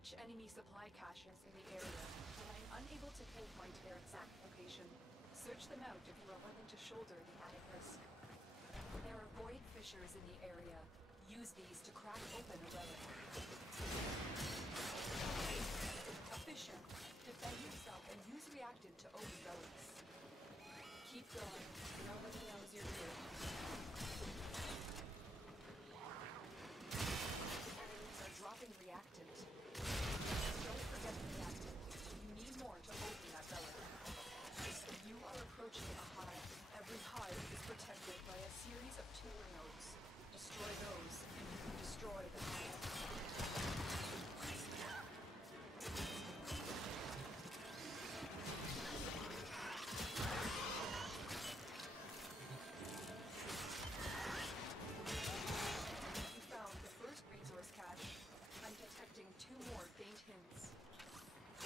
Search enemy supply caches in the area, but I am unable to pinpoint their exact location. Search them out if you are willing to shoulder the added risk. There are void fissures in the area. Use these to crack open a relic. Efficient. Defend yourself and use reactant to open relics. Keep going. Nobody knows you're here. Enemies are dropping reactant. Don't forget the reactant. You need more to open that relic. You are approaching a hive. Every hive is protected by a series of tumor nodes. Destroy those, and you can destroy the hive. You found the first resource cache. I'm detecting 2 more faint hints.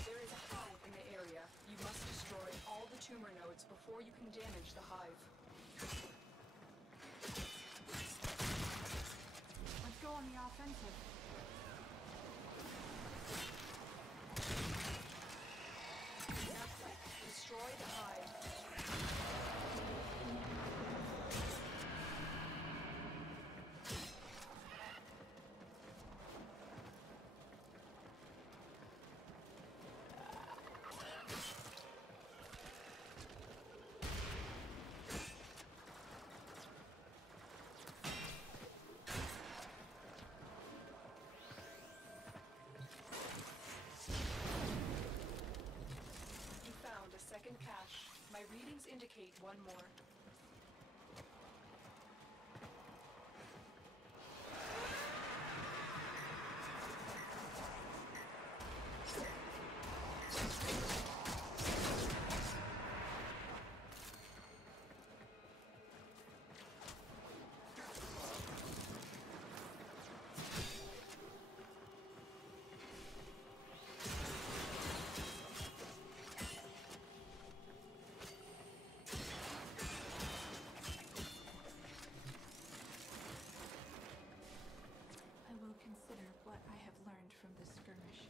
There is a hive in the area. You must destroy all the tumor nodes before you can damage the hive. Let's go on the offensive. Destroy the hive. A second cache. My readings indicate 1 more. I will consider what I have learned from this skirmish.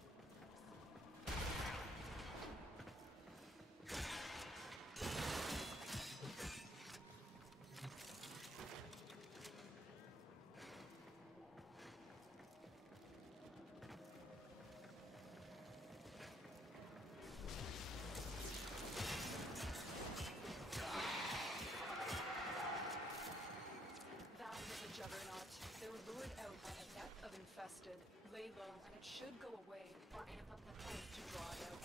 Juggernaut. They were lured out by a net of infested. Lay low and it should go away, or amp up the fight to draw it out.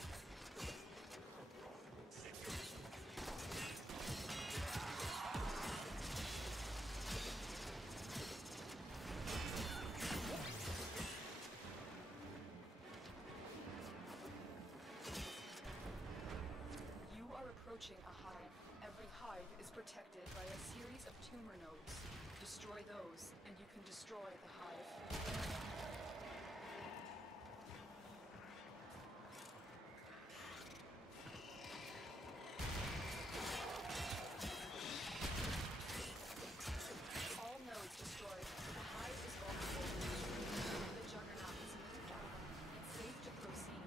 You are approaching a hive. Every hive is protected by a series of tumor nodes. Destroy those, and you can destroy the hive. All nodes destroyed. The hive is vulnerable. The Juggernaut is moved on. It's safe to proceed.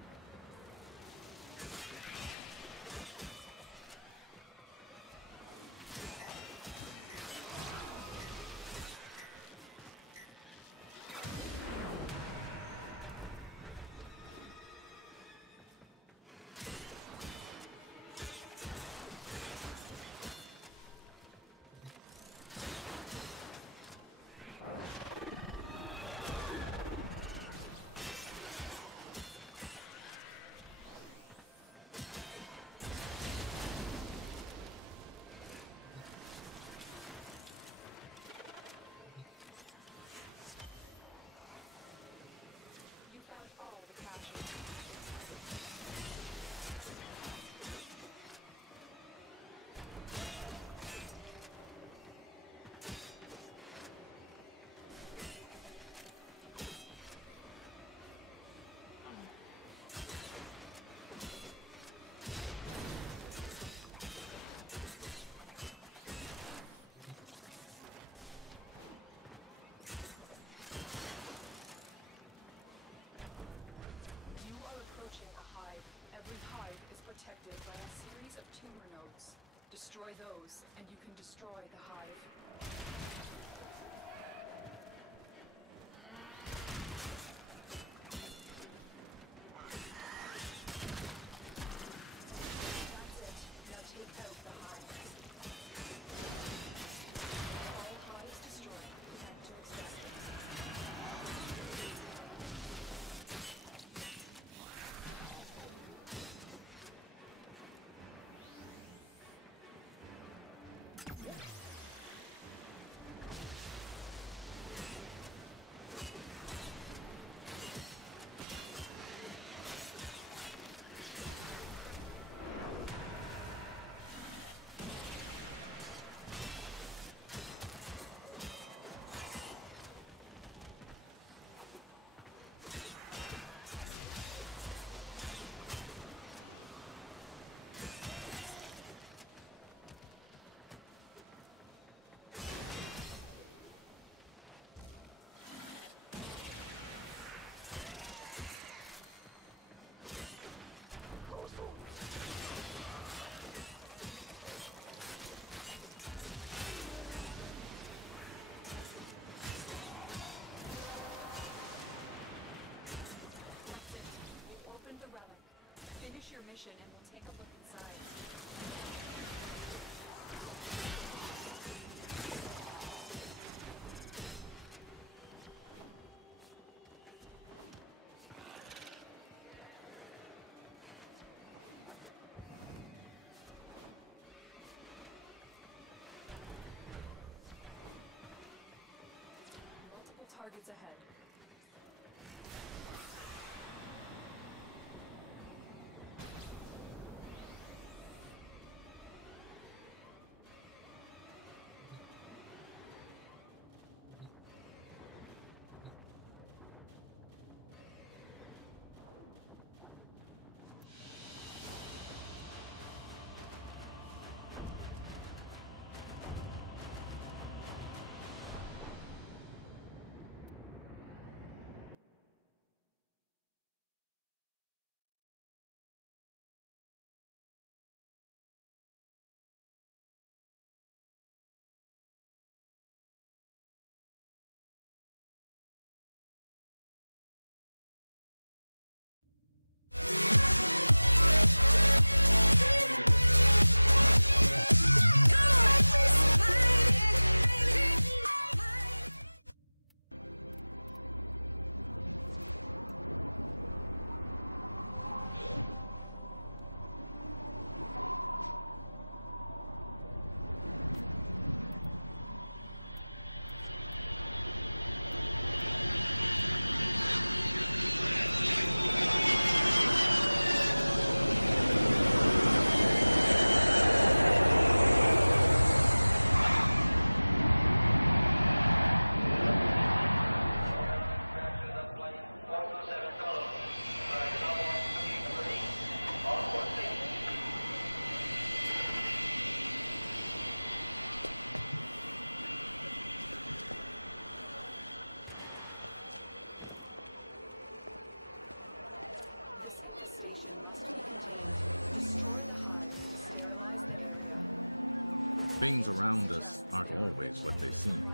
Things around us aren't always what they seem.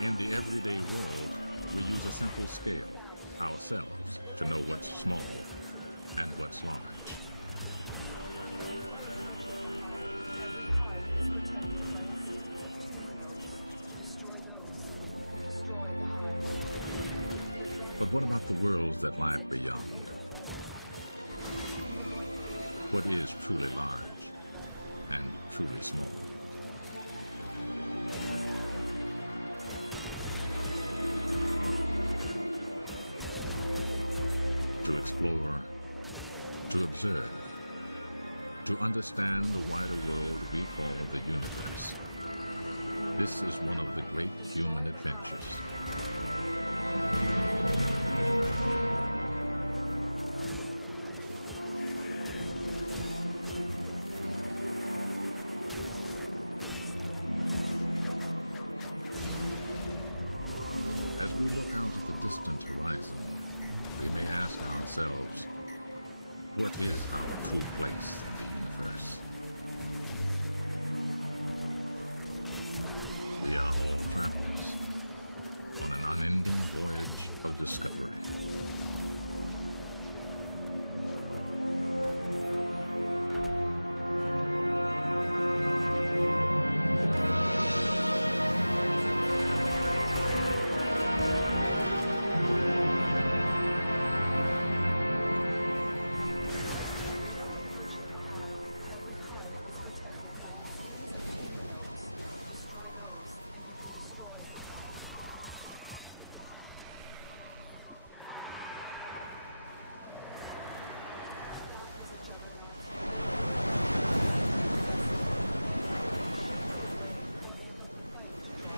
In the everyday world, we use a simple scale, ourselves, to know what's small and what's large. But what about the worlds that lie beyond? What is truly large and truly small? To explore, to observe, to understand the wider world we call the universe. This is one of the great human adventures. As we look out at the distant horizon, we may ask ourselves, what is our true place in the universe? We are all travelers on an unending voyage of discovery.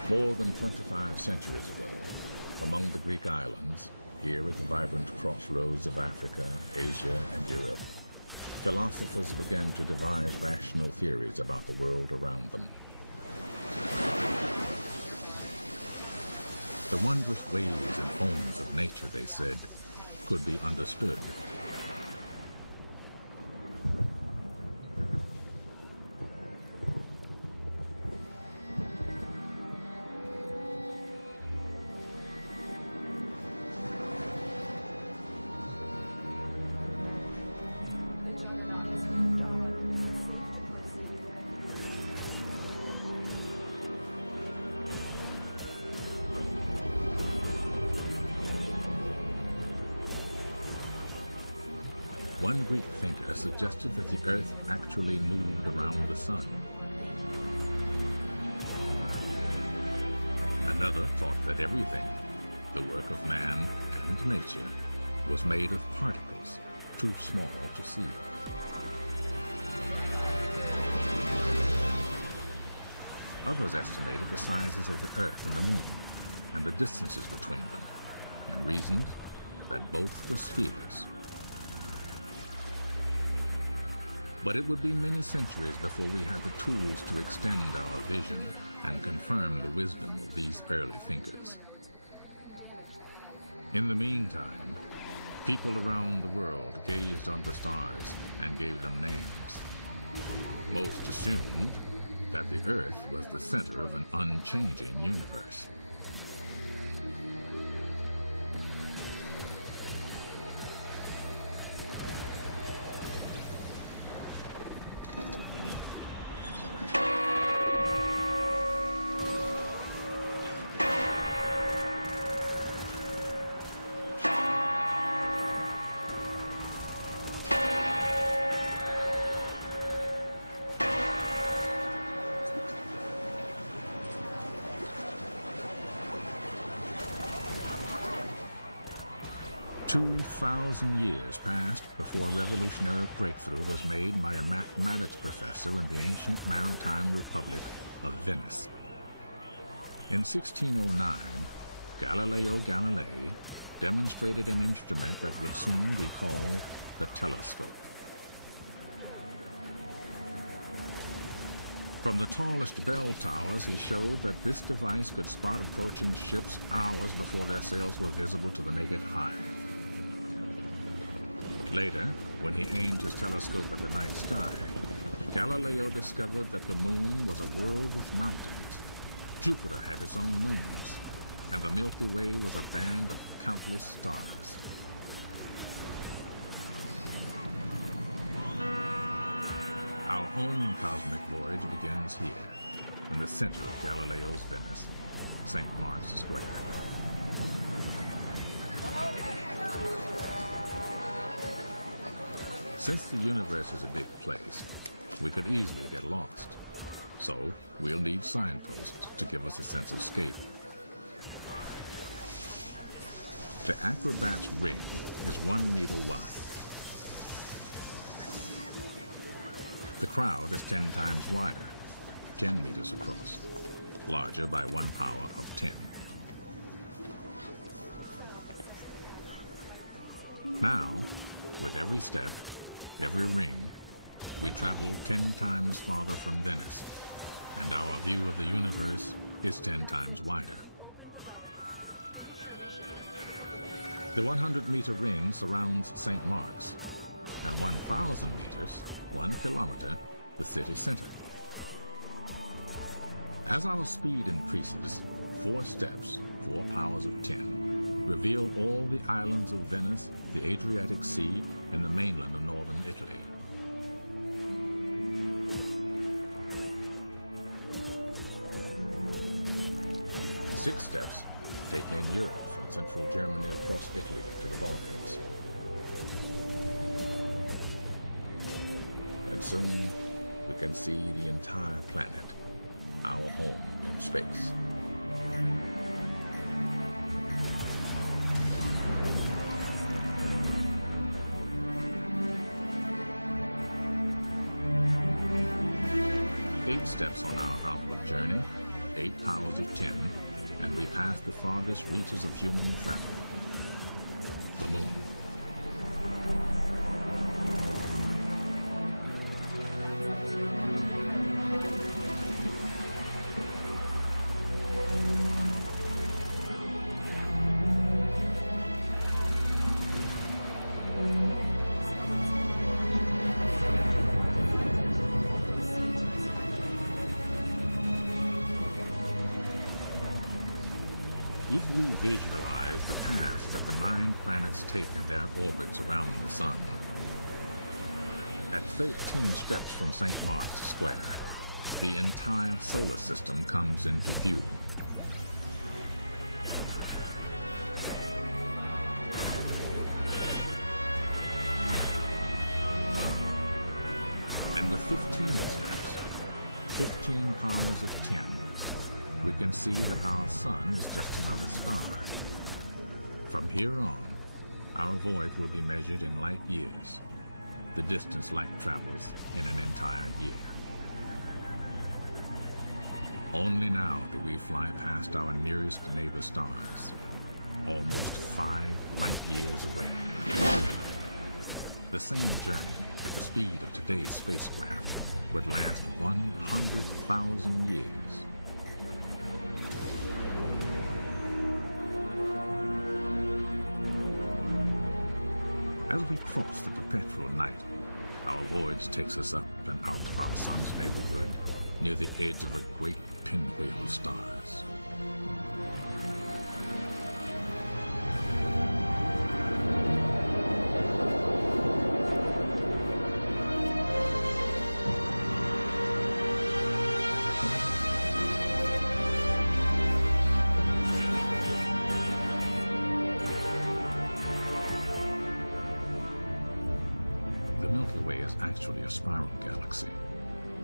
More than 25 centuries ago, among the Greek islands, here at the vibrant crossroads of Africa, Asia, and Europe, philosophers began to devise rational theories about the world around them. The wondrous ways and forms of nature, they said, could be understood. One Greek thinker suggested that the Earth actually moved around the sun. Another thought that everything, the work of man and nature, was made of particles too small to see. Others estimated the sizes of the Earth and the Moon and the distances between them, and reasoned that both were spheres. But it would be many centuries before we had the tools to extend our vision and confirm the wisdom of these early thinkers. In the meantime, people around the world gazed on the stars and gave them names. Most assumed that the Earth was the center of an unchanging universe. "2,000 years passed before a revolutionary breakthrough was made by a mathematics professor in the ancient maritime republic of Venice. In 1609, Galileo Galilei demonstrated an instrument that would soon be called the telescope. From the tallest bell towers, he showed that this device could spot approaching ships hours before their sails were visible to the naked eye. Later, when he aimed his telescope at the night sky, Galileo discovered that the moon was a world with mountains. Jupiter had its own moons, and the Milky Way was a band of countless stars. Our own cosmic voyage begins here, in the center of Galileo's Venice, St. Mark's Square. Since the universe is a big place, we could easily get lost. So we'll need signposts to give us a sense of scale. The acrobat's ring is 1 meter wide. The crowd is 10 times wider, 10 meters across, larger by 1 power of 10. Now, with every step, every ring, we travel 10 times farther from Venice, and our view of the universe is 10 times wider. The 100-meter ring surrounds St. Mark's, and 1,000 meters, 1 kilometer, the city center. As our speed increases, 4 steps, 4 powers of 10, reveal all the islands of Venice, the Adriatic Sea, and the mainland of northern Italy. Six steps take in Europe from central Germany across Italy to the Balkans. And soon we can see the entire planet, our home in space. Eight steps on our outward journey, 8 powers of 10, and we pass the farthest reaches of human travel, the moon. If we visualize the paths that the 9 planets take in their orbits around the sun, at 13 steps from St. Mark's Square, the entire solar system comes into view. And with 15 steps, 15 powers of 10, we can see that our sun is just another star. From here on, our voyage will be measured in light years, the distance light travels in an entire year. Only now do we fly past our nearest neighbor stars, almost 5 light years away. The same journey at the speed of today's spacecraft would last 100,000 years. As we cross the perpetual night, our voyage takes us up and out of our sun's neighborhood, near the edge of a great pinwheel of stars. The Milky Way is actually a spiral galaxy,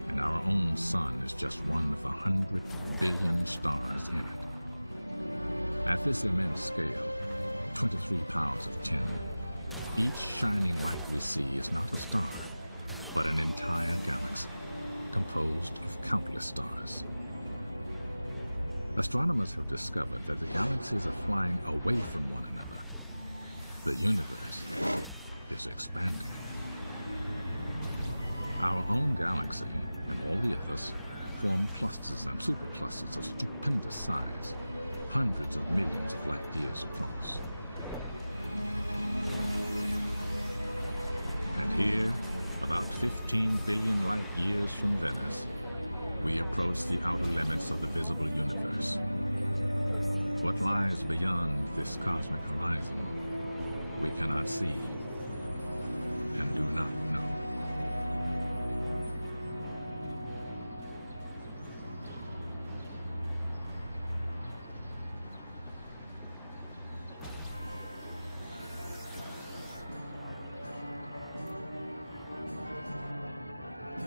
and our own sun is just one of 100 billion stars in it. At this immense scale, 23 powers of 10, each shining light we see is not a star, but an entire galaxy, composed of countless stars. Astronomers have discovered that the galaxies are flying away from one another. The universe is expanding. Our own galaxy, and all the others, form clusters and superclusters of stupendous size, hundreds of millions of light years across. And here, about 15 billion light years from Venice, we approach the outer limits of the visible universe. What lies beyond this cosmic horizon, we cannot see and do not know.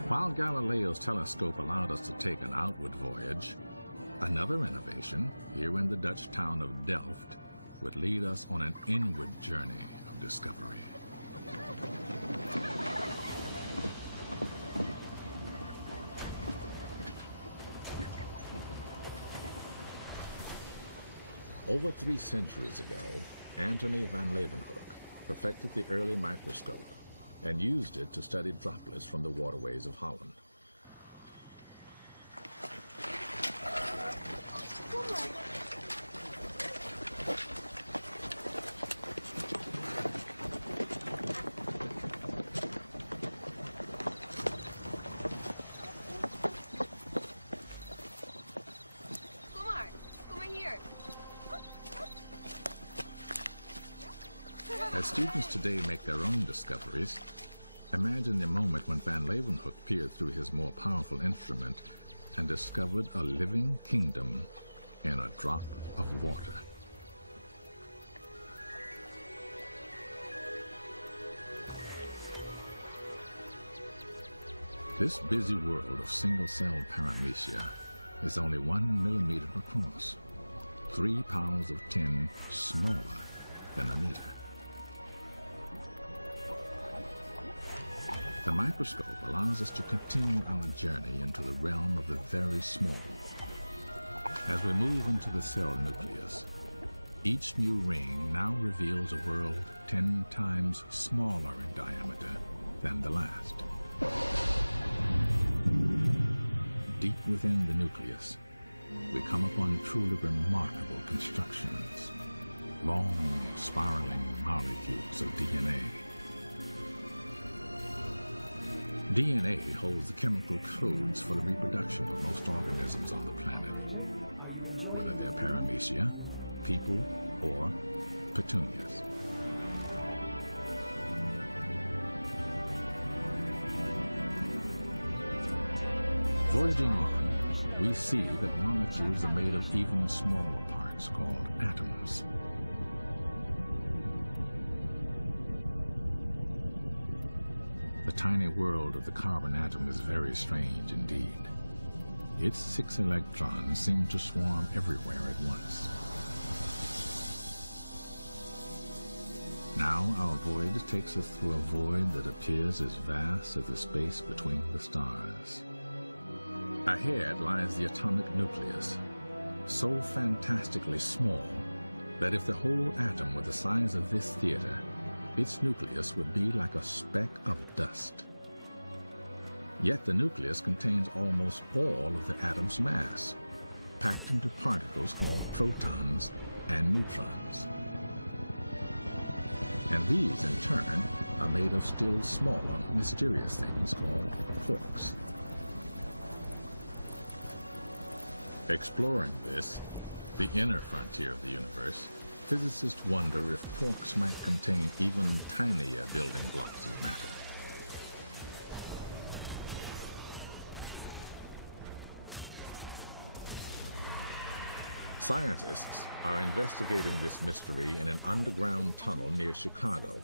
While Galileo's telescope allowed us to take an outward voyage, another innovation, here in the Dutch town of Delft, would lead us on an inward journey of discovery. Over 3 centuries ago, Antony van Leeuwenhoek perfected the early microscope and used it to study droplets from the waterways of Holland. As students today make their own discoveries, imagine the moment when Van Leeuwenhoek peered through his more powerful instrument and discovered a living kingdom in a drop of water. This busy world of single-celled paramecia is only 1 millimeter across, 3 pounds of tin smaller than a meter. The microscope allows us to continue our journey into the realm of the very small. As we move into the cell nucleus, each new ring now reveals a world 10 times smaller in diameter than the last. Deep within the nucleus, we come upon truly remarkable constructions, long spiraling molecules of DNA. DNA holds the chemical codes for the reproduction of most organisms on the planet, whether they're paramecia, people, or petunias. Voyaging on, we see that molecules are made of even smaller parts called atoms. The tiny world of the carbon atom is very strange indeed. Its 6 electrons seem to swarm everywhere at once. Now our voyage takes us through a void that appears as vast as the space between the stars. Ahead lies the atomic nucleus, so fantastically small that if the whole atom were the size of this theater, its nucleus would be like a speck of dust. Yet the nucleus contains almost all of the atom's mass, packed into particles called protons and neutrons. And these, in turn, are made of still smaller, mysterious things called quarks. Exploring this, the inner frontier of the universe, physicists wonder if quarks might contain even tinier building blocks of matter. Scientists are investigating this mystery in an underground tunnel near Chicago,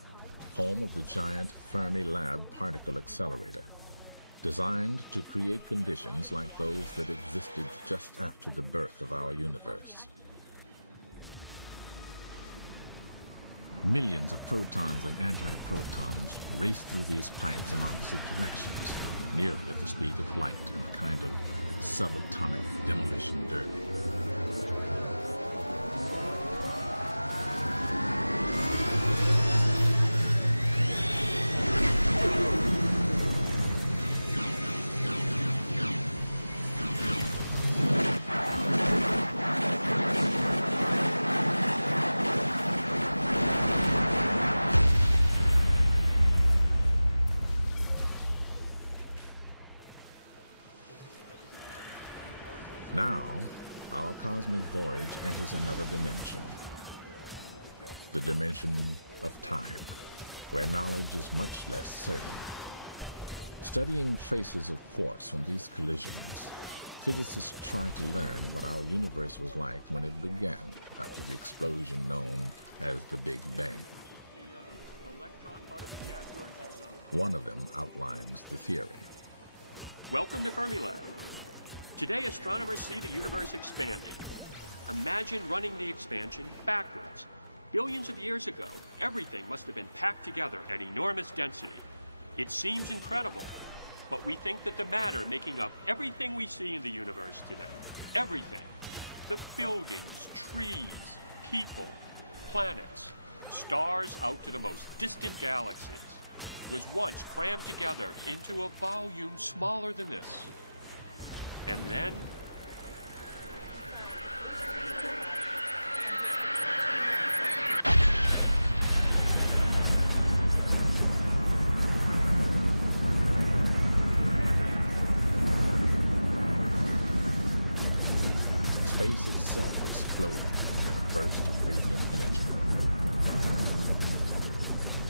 home of the giant Fermi-Lab particle accelerator, designed to create conditions like those that existed just after the birth of our universe. Millions of protons and antiprotons race through these pipes in opposite directions, nearly at the speed of light in a kind of subatomic demolition derby. voyage enters another dimension. The dimension of time, where knowledge is much less certain. Studying traces of quarks from these collisions, physicists try to learn what our universe was like when it began after the explosion known as the Big Bang. One of them outlines the theory. Welcome to Fermilab. Today, astronomers see the universe expanding. Imagine running the expansion backwards. Billions of years ago, everything must have been packed together at enormous density. It seems incredible, but we think that the matter making up everything we see in the universe today, everything, the buildings, trees, people, planets, stars out to the most distant galaxies, was once crammed together into a volume smaller than this. And then space itself exploded in a burst of radiant energy.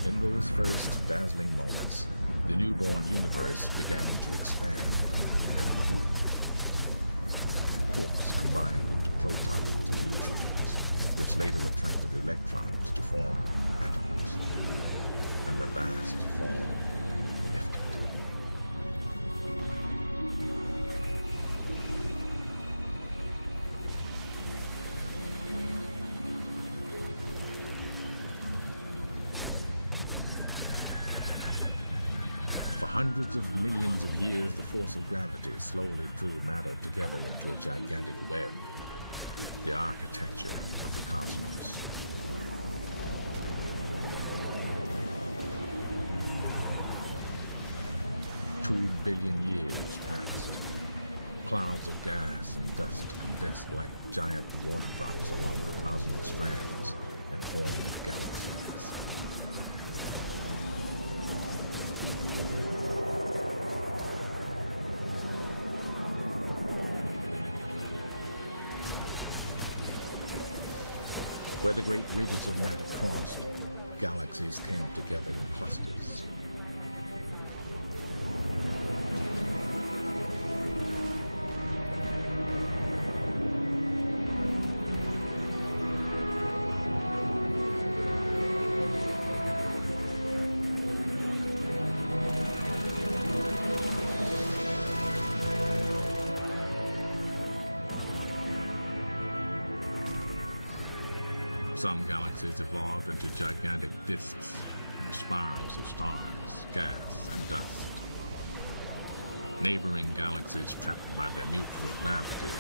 In those first dazzling moments, the newborn universe began to expand. Quarks combined into protons and neutrons, which later attracted electrons to form atoms, and the vast fall lifted. For hundreds of millions of years, the force of gravity slowly drew matter together into a gigantic web, the architecture of the cosmos. Two billion years passed. Clouds of gas and dust condensed like giant water drops along the cosmic strands and formed galaxies. Where the great ridges of matter crossed, galaxies came together in clusters. Some galaxies evolved into gigantic disks and spirals of stars, gas, and dust. Neighboring galaxies trapped by their mutual gravity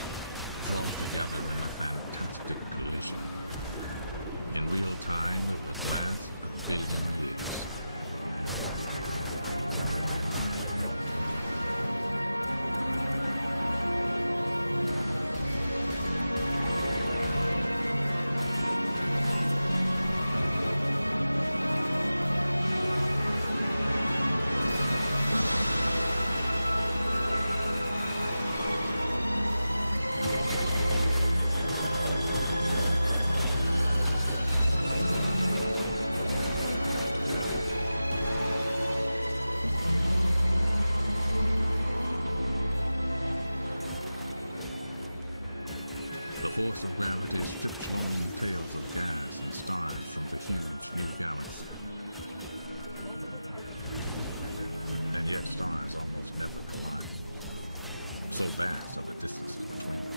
draw together in a fantastic collision. In real time, it would last 1 billion years. The force of gravity strips long tails of gas and stars from the huge new galaxy. And yet stars almost never collide. So vast are the distances between them.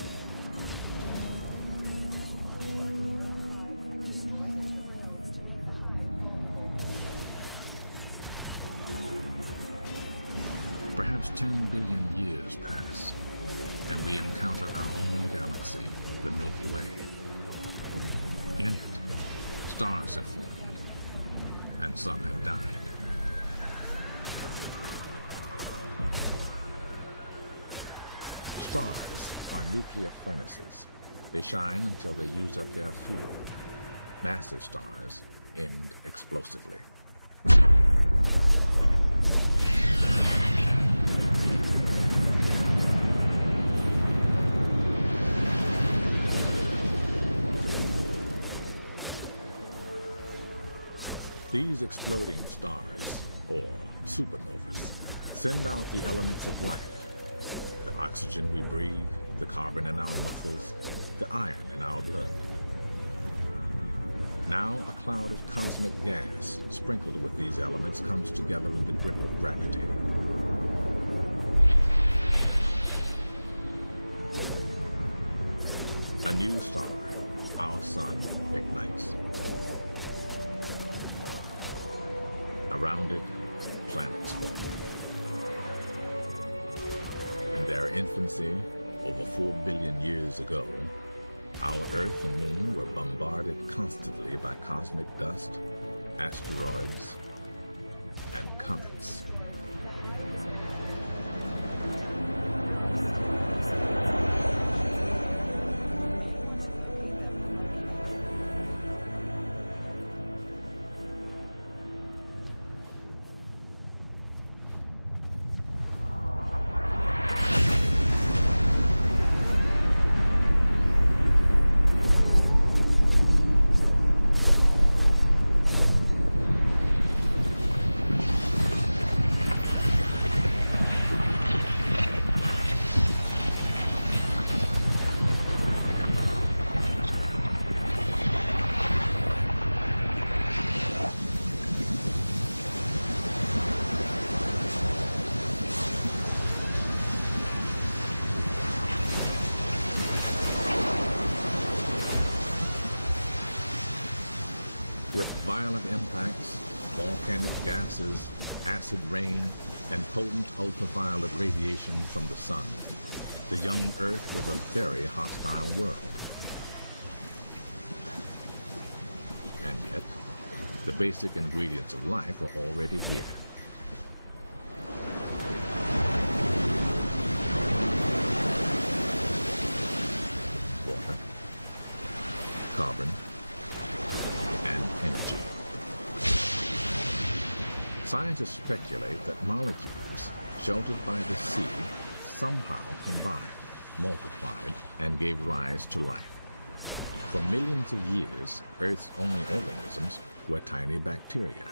Perhaps 10 billion years pass, and we encounter our own galaxy, the Milky Way. In it, stars have formed, and some have died. Stars are nuclear furnaces. They shine until they use up their fuel. Massive stars end explosively. These exploding stars, or supernovas, send out the elements of life. The oxygen we breathe, the carbon in our muscles, the iron in our blood. Now a cloud of cosmic gas sprinkled with these elements comes together in the grip of gravity. A new star, our sun, ignites. Around it, planets form. In their infancy, over 4 billion years ago, our Earth and Moon were bombarded constantly by cosmic dust, asteroids, and comets. With violent impacts, volcanic gases, acid rain, and potent ultraviolet radiation from the sun, the young Earth was a very hostile world. And yet, the basic ingredients of life are already here. Water, carbon, and energy. Scientists speculate that molecules sheltered by the sea somehow combined, multiplied, and gave rise to life. For millions of years, Earth's only organisms were tiny bacteria.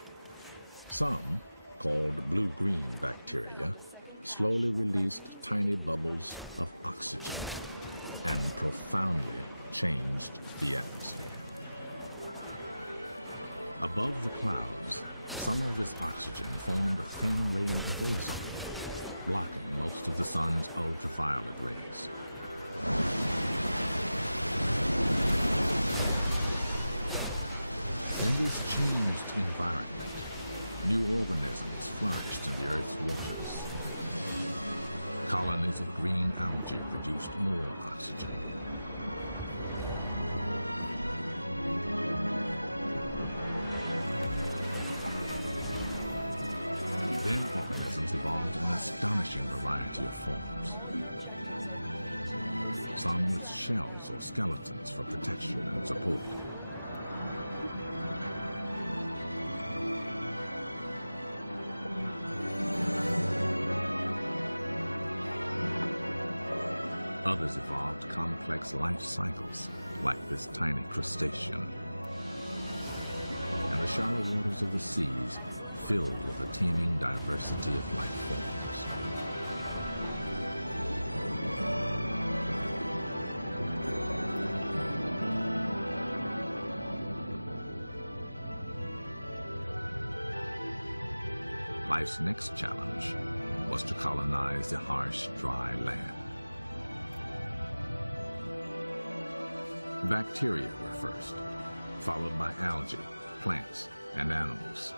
Some, called blue-green bacteria, slowly released tiny bubbles of oxygen and profoundly changed the atmosphere. Above the clouds, some of this oxygen formed a thin layer of ozone, blocking most of the sun's ultraviolet rays. In this changed environment, new organisms flourished in the Earth's waters. Colonies of green algae produced more oxygen. Then organisms evolved an astonishing variety of forms. Some with shells or skeletons for protection and support. Others evolved complex life cycles, like this tiny crustacean. And the shallow waters of the seas filled with a teeming diversity of life forms. Life's next challenge was to colonize the harsh, dry land. Bacteria were first, followed by algae, plants, and animals.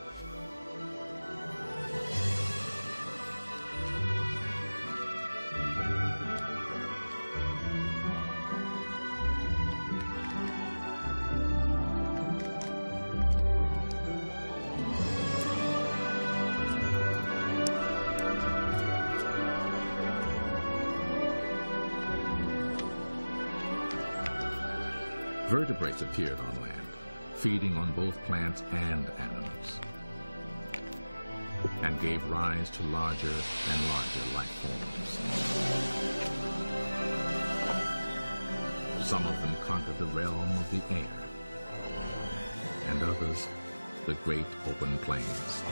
Vertebrates appeared on land, feeding on both plants and animals, and gave rise to larger and larger life forms. Some of them conquered the realm of the air, and others the great open plains.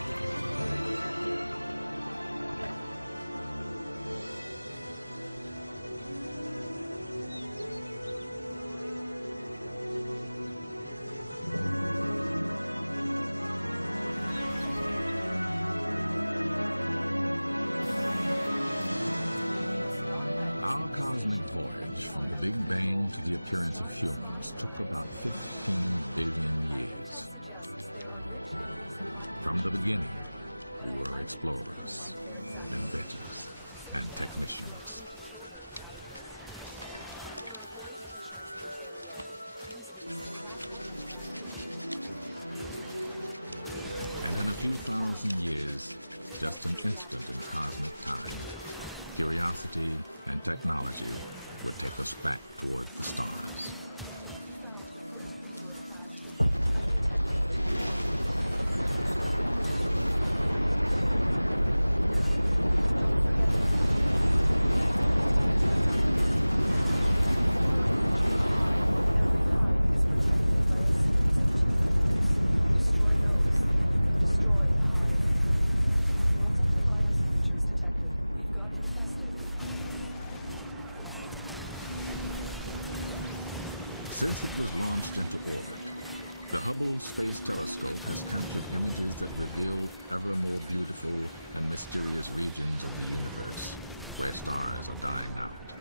Our cosmic voyage from the Big Bang to the appearance of humans took about 15 billion years. From the beginning, we were explorers, inventors, and technicians. And in a few thousand years, just an instant in cosmic time, curiosity and technology would take us back toward the stars. Since it was launched into orbit, the Hubble Space Telescope has captured images that reveal ever more beautiful and mysterious regions of the universe, where stars are dying out.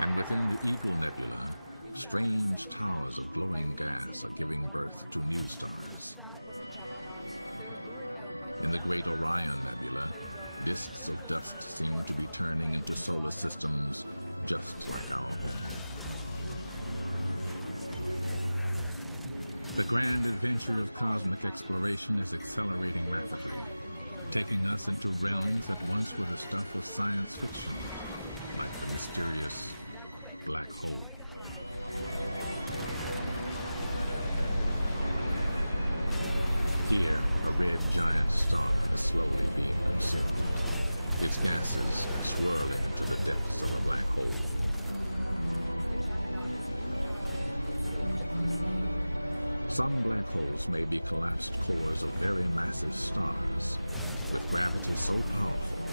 And within the Eagle Nebula, strange towers of glowing gas are giving birth to new stars. In the Great Orion Nebula, disks of dust seem to be turning into solar systems just like our own. The grand adventure of cosmic exploration is accelerating rapidly, taking us into realms that once were the stuff of science fiction, like the mysterious black hole. Here, a red giant star is slowly being consumed, its gases swirling into the depths of a black hole. Some black holes may be collapsed cores of very massive stars, with gravity so powerful,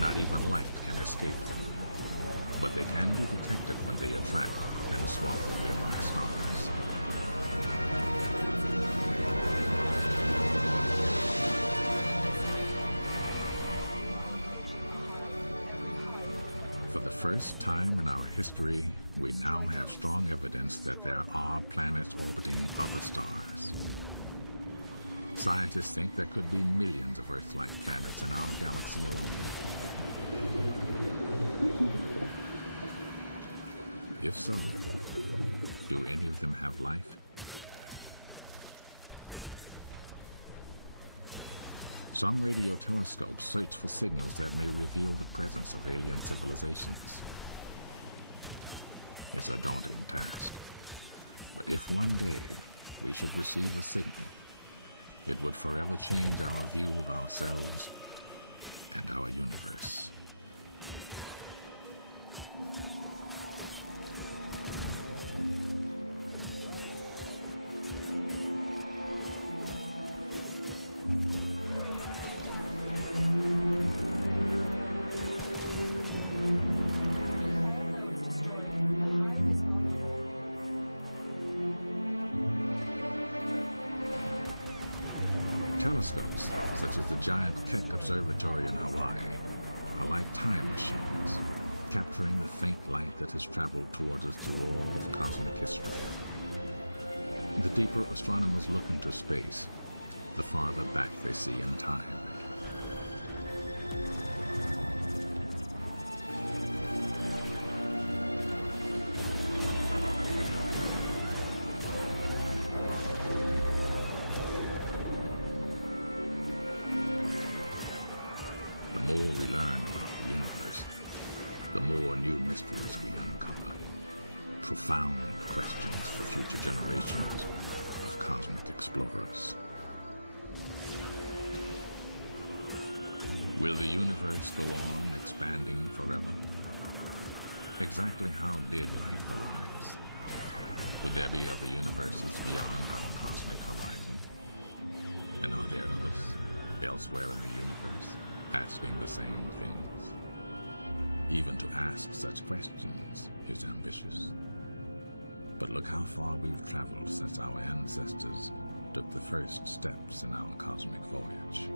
not even light can escape them. But they can be detected when they attract and swallow nearby stars. For the first time in our history, we now have strong evidence that there are planets orbiting other stars. Scientists think there could be millions of Earth-like planets in our galaxy alone. If so, do any of them have life? Some radio telescopes search for signals that may reveal the presence of alien civilizations. It's a daunting task, but if one day we should receive a signal, it would forever change our view of ourselves and our universe. Telescopes, such as the giant Keck Observatory in Hawaii, are like time machines, capturing the faint light that has traveled towards us through all of cosmic history. The deeper astronomers look into space, the farther back they see in time. The more we learn about the universe, the more new mysteries we uncover. Profound questions for future generations of cosmic explorers. Will the universe go on expanding forever? Exactly how did life arise? Would there be other universes beyond our cosmic horizon? And are there others, elsewhere in the universe, asking the same things? Even to ask such questions is ambitious. But look how far we've traveled since our ancestors took the first steps in our cosmic voyage.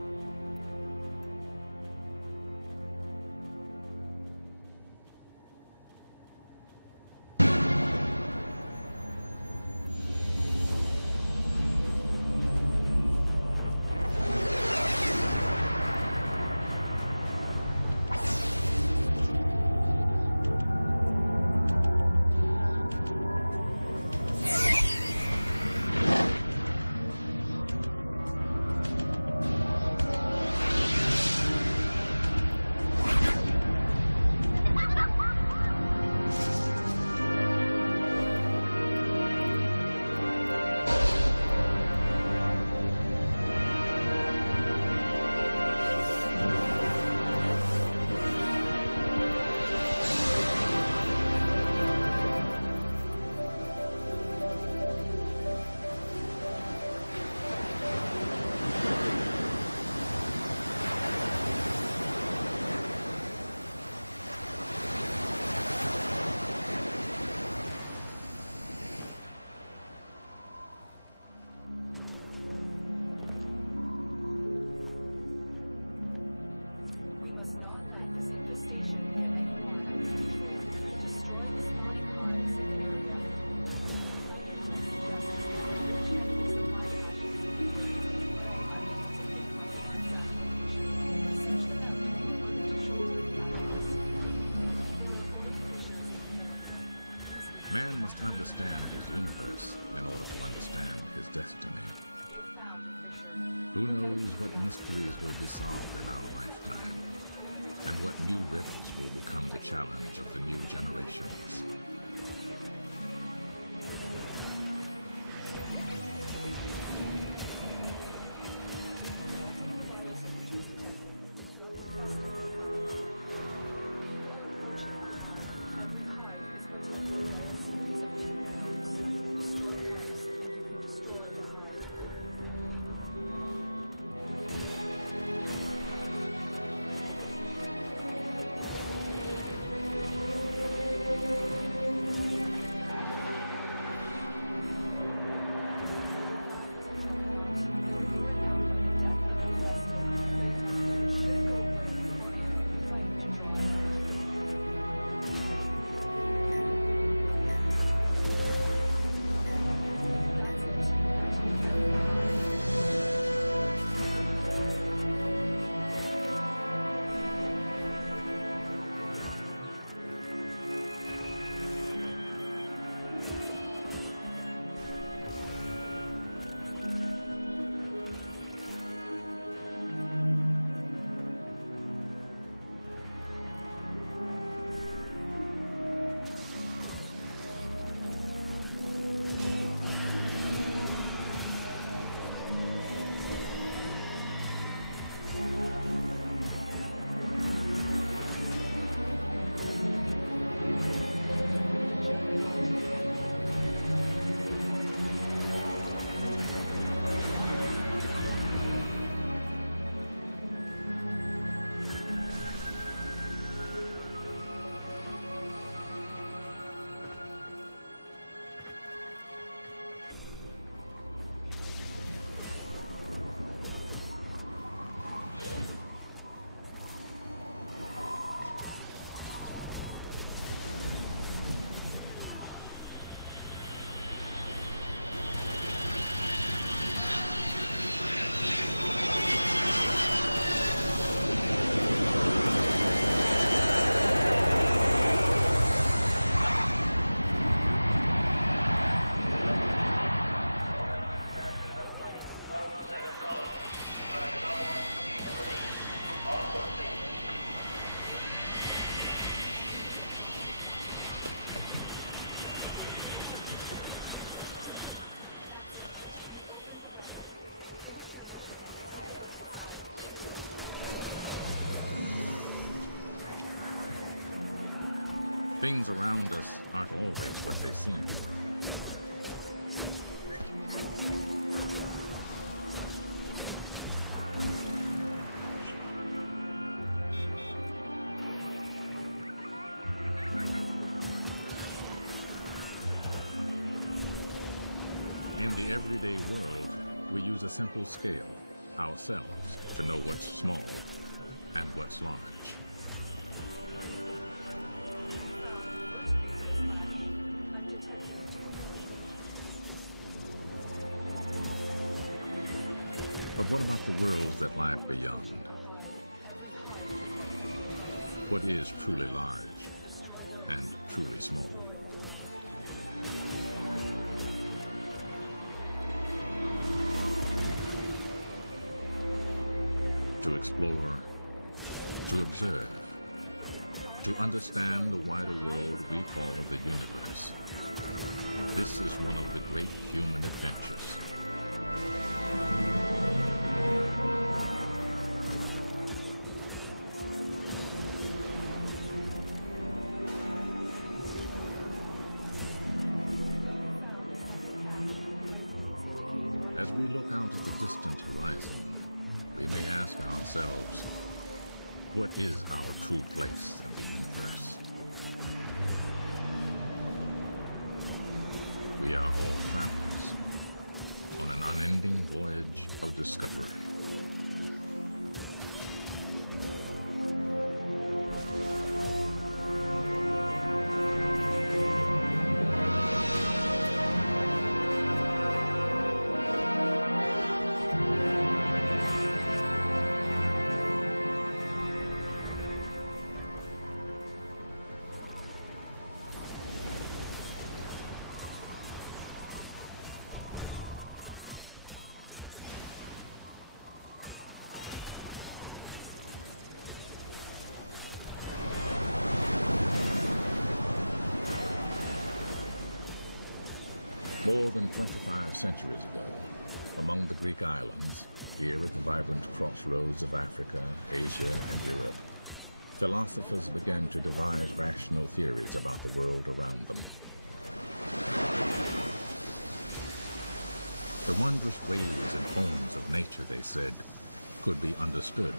Man must understand his universe in order to understand his destiny. Who knows what mysteries will be solved in our lifetime, and what new riddles will become the challenge of the new generations. Things around us aren't always what they seem. In the everyday world, we use a simple scale, ourselves, to know what's small and what's large. But what about the worlds that lie beyond? What is truly large and truly small? To explore, to observe, to understand the wider world we call the universe. This is one of the great human adventures. As we look out at the distant horizon, we may ask ourselves, what is our true place in the universe? We are all travelers on an unending voyage of discovery. More than 25 centuries ago, among the Greek islands, here at the vibrant crossroads of Africa, Asia, and Europe, philosophers began to devise rational theories about the world around them. The wondrous ways and forms of nature, they said, could be understood.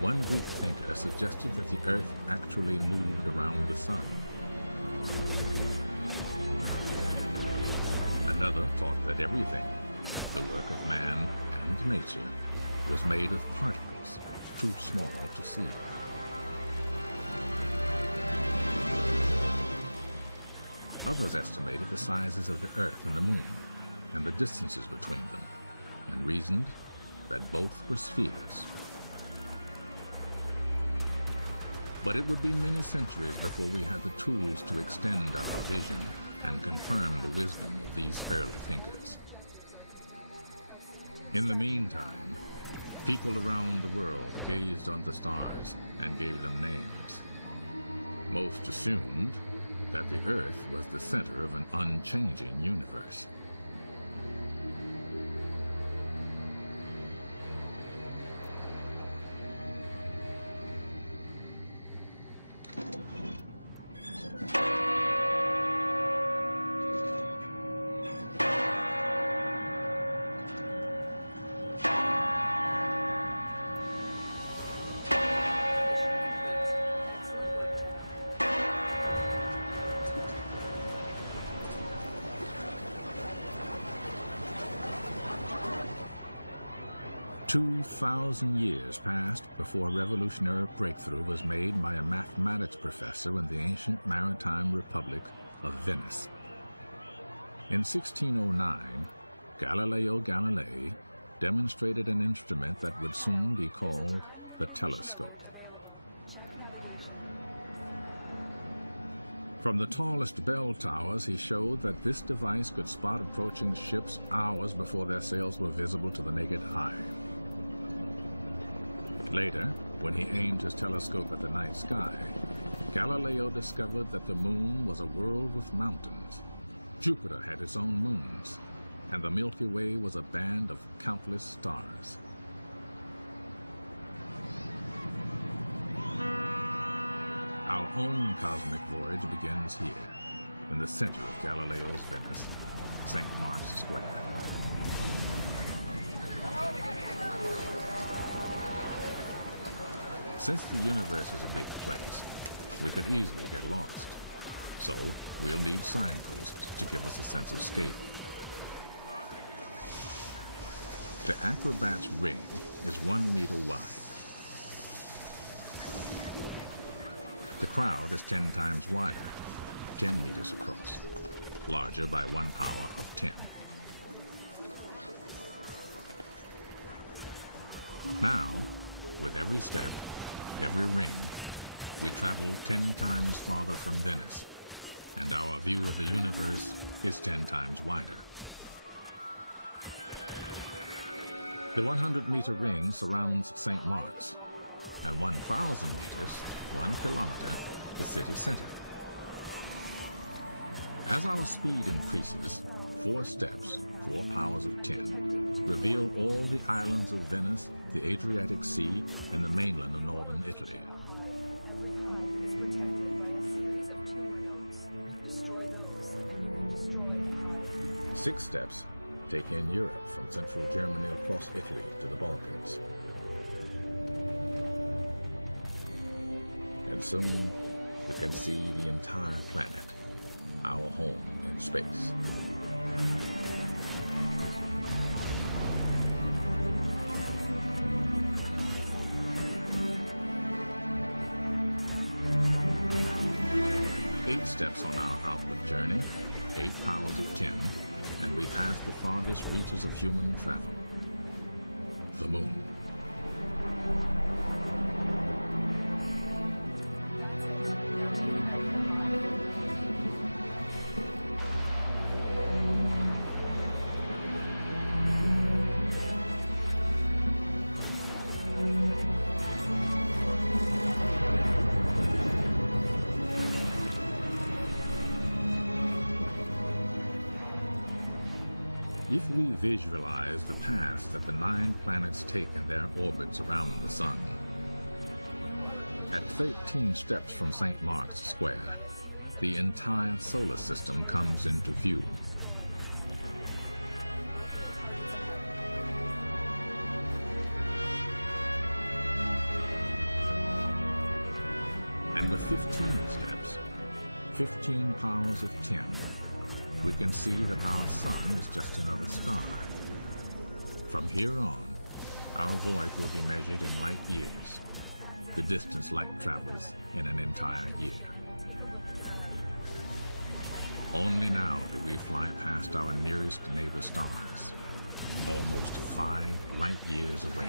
One Greek thinker suggested that the Earth actually moved around the sun. Another thought that everything, the work of man and nature, was made of particles too small to see. Others estimated the sizes of the Earth and the Moon and the distances between them, and reasoned that both were spheres. But it would be many centuries before we had the tools to extend our vision and confirm the wisdom of these early thinkers. In the meantime, people around the world gazed on the stars and gave them names. Most assumed that the Earth was the center of an unchanging universe. "2,000 years passed before a revolutionary breakthrough was made by a mathematics professor in the ancient maritime republic of Venice. In 1609, Galileo Galilei demonstrated an instrument that would soon be called the telescope. From the tallest bell towers, he showed that this device could spot approaching ships hours before their sails were visible to the naked eye. Later, when he aimed his telescope at the night sky, Galileo discovered that the moon was a world with mountains, Jupiter had its own moons, and the Milky Way was a band of countless stars. Our own cosmic voyage begins here, in the center of Galileo's Venice, St. Mark's Square. Since the universe is a big place, we could easily get lost. So we'll need signposts to give us a sense of scale. The Acrobat's ring is 1 meter wide. The crowd is 10 times wider, 10 meters across, larger by 1 power of 10. Now, with every step, every ring, we travel 10 times farther from Venice, and our view of the universe is 10 times wider. The 100-meter ring surrounds St. Mark's, and 1,000 meters, 1 kilometer, the city center. As our speed increases, 4 steps, 4 powers of 10, reveal all the islands of Venice, the Adriatic Sea, and the mainland of northern Italy. 6 steps take in Europe from central Germany across Italy to the Balkans. And soon we can see the entire planet, our home in space. Eight steps on our outward journey, 8 powers of 10, and we pass the farthest reaches of human travel, the moon. If we visualize the path that the 9 planets take in their orbits around the sun, at 13 steps from St. Mark's Square, the entire solar system comes into view. And with 15 steps, 15 powers of 10, we can see that our sun is just another star. From here on, our voyage will be measured in light years, the distance light travels in an entire year. Only now do we fly past our nearest neighbor stars, almost 5 light years away.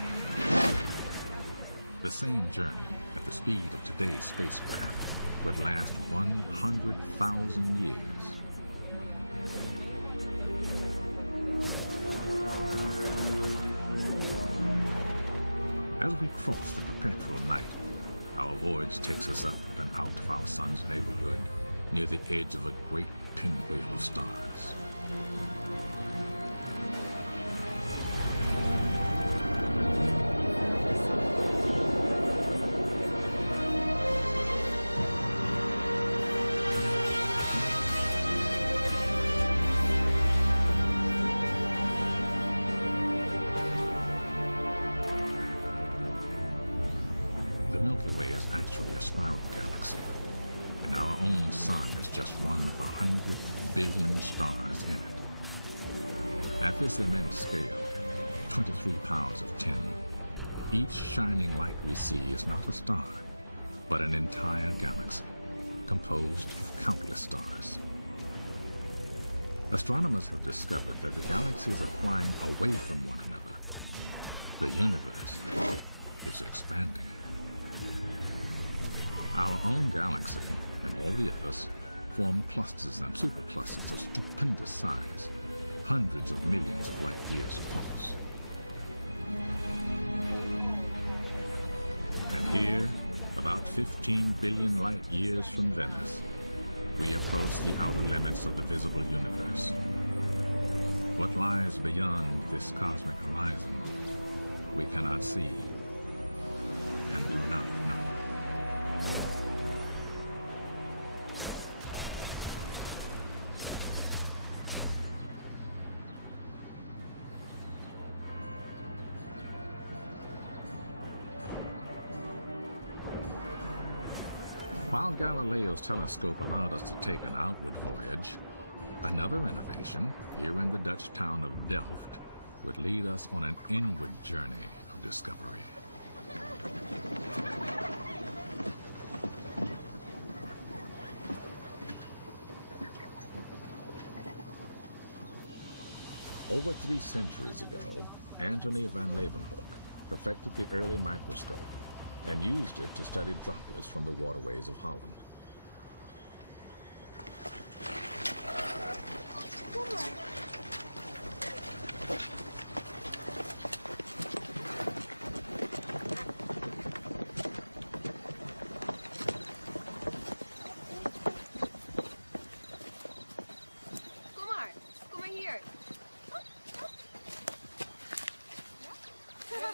The same journey at the speed of today's spacecraft would last 100,000 years. As we cross the perpetual night, our voyage takes us up and out of our sun's neighborhood, near the edge of a great pinwheel of stars. The Milky Way is actually a spiral galaxy, and our own sun is just one of 100 billion stars in it. At this immense scale, 23 powers of 10, each shining light we see is not a star, but an entire galaxy, composed of countless stars. Astronomers have discovered that the galaxies are flying away from one another. The universe is expanding. Our own galaxy and all the others form clusters and superclusters of stupendous size, hundreds of millions of light years across. And here, about 15 billion light years from Venice, we approach the outer limits of the visible universe. What lies beyond this cosmic horizon, we cannot see and do not know. While Galileo's telescope allowed us to take an outward voyage, another innovation, here in the Dutch town of Delft, would lead us on an inward journey of discovery. Over 3 centuries ago, Antony van Leeuwenhoek perfected the early microscope and used it to study droplets from the waterways of Holland.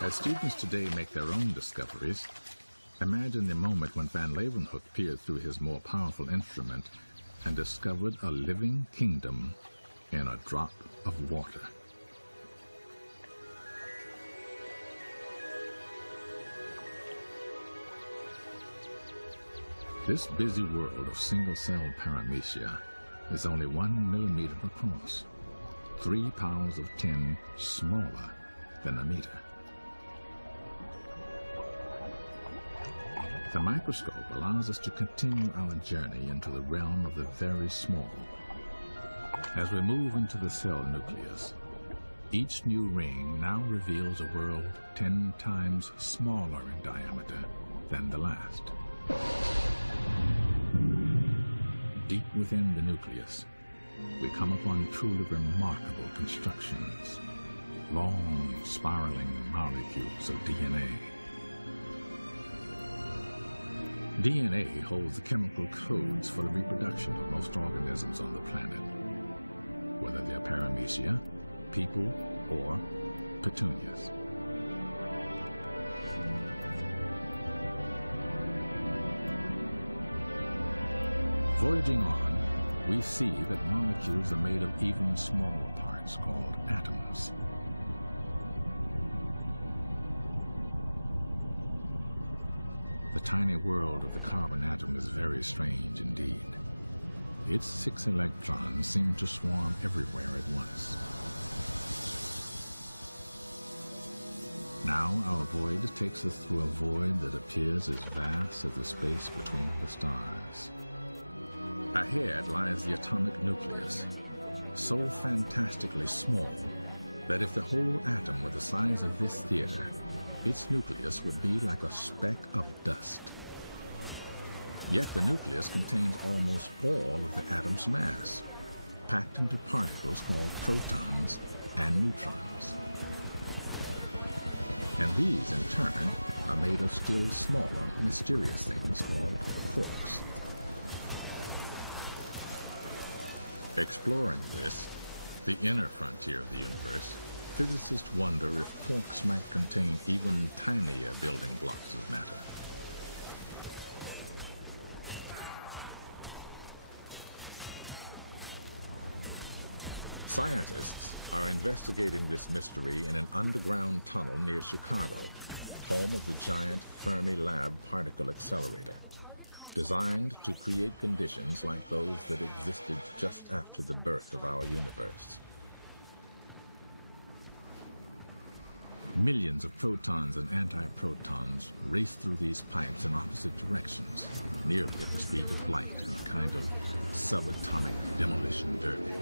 As students today make their own discoveries, imagine the moment when Van Leeuwenhoek peered through his more powerful instrument and discovered a living kingdom in a drop of water. This busy world of single-celled paramecia is only 1 millimeter across, 3 powers of 10 smaller than a meter. The microscope allows us to continue our journey into the realm of the very small. As we move into the cell nucleus, each new ring now reveals a world 10 times smaller in diameter than the last. Deep within the nucleus, we come upon truly remarkable constructions, long spiraling molecules of DNA. DNA holds the chemical codes for the reproduction of most organisms on the planet, whether they're paramecia, people, or petunias. Voyaging on, we see that molecules are made of even smaller parts called atoms. The tiny world of the carbon atom is very strange indeed. Its 6 electrons seem to swarm everywhere at once. Now our voyage takes us through a void that appears as vast as the space between the stars. Ahead lies the atomic nucleus, so fantastically small that if the whole atom were the size of this theater, its nucleus would be like a speck of dust. Yet the nucleus contains almost all of the atom's mass, packed into particles called protons and neutrons. And these, in turn, are made of still smaller, mysterious things called quarks. Exploring this, the inner frontier of the universe, physicists wonder if quarks might contain even tinier building blocks of matter. Scientists are investigating this mystery in an underground tunnel near Chicago, home of the giant Fermi-Lab particle accelerator, designed to create conditions like those that existed just after the birth of our universe. Millions of protons and antiprotons race through these pipes in opposite directions, nearly at the speed of light in a kind of subatomic demolition derby.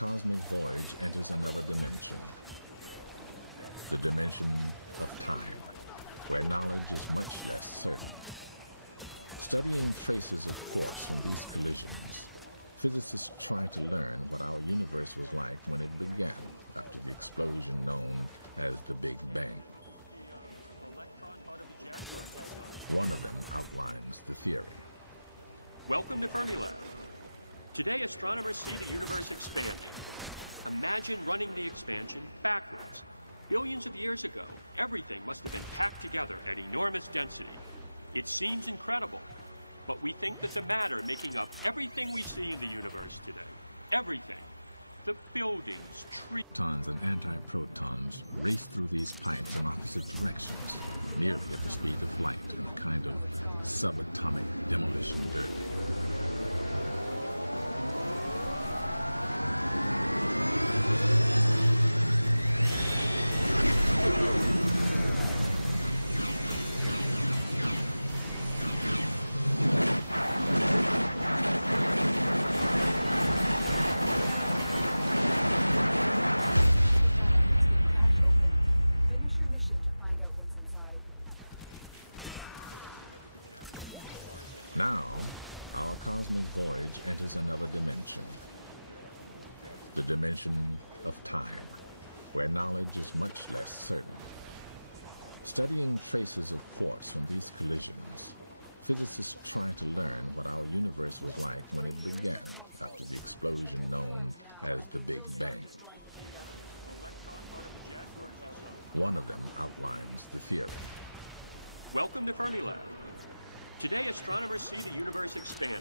cosmic voyage enters another dimension. The dimension of time, where knowledge is much less certain. Studying traces of force from these collisions, physicists try to learn what our universe was like when it began, after the explosion known as the Big Bang. One of them outlines the theory. Welcome to Fermilab. Today, astronomers see the universe expanding. Imagine running the expansion backwards. Billions of years ago, everything must have been packed together at enormous density. It seems incredible, but we think that the matter making up everything we see in the universe today, everything, the buildings, trees... Protons and antiprotons race through these pipes in opposite directions, nearly at the speed of light in a kind of subatomic demolition derby. Now, our cosmic voyage enters another dimension. The dimension of time, where knowledge is much less certain. Studying traces of force from these collisions, physicists try to learn what our universe was like when it began, after the explosion known as the Big Bang. One of them outlines the theory. Welcome to Fermilab. Today, astronomers see the universe expanding.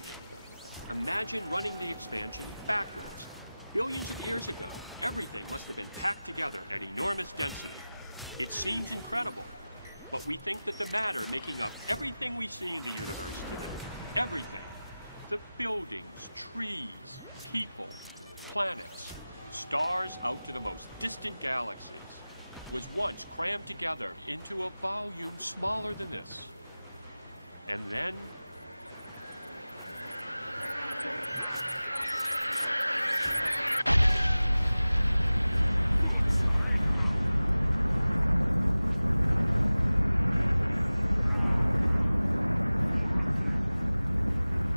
Imagine running the expansion backwards. Billions of years ago, everything must have been packed together at enormous density. It seems incredible, but we think that the matter making up everything we see in the universe today, everything, the buildings, trees, people, planets, stars out to the most distant galaxies, was once crammed together into a volume smaller than this. And then...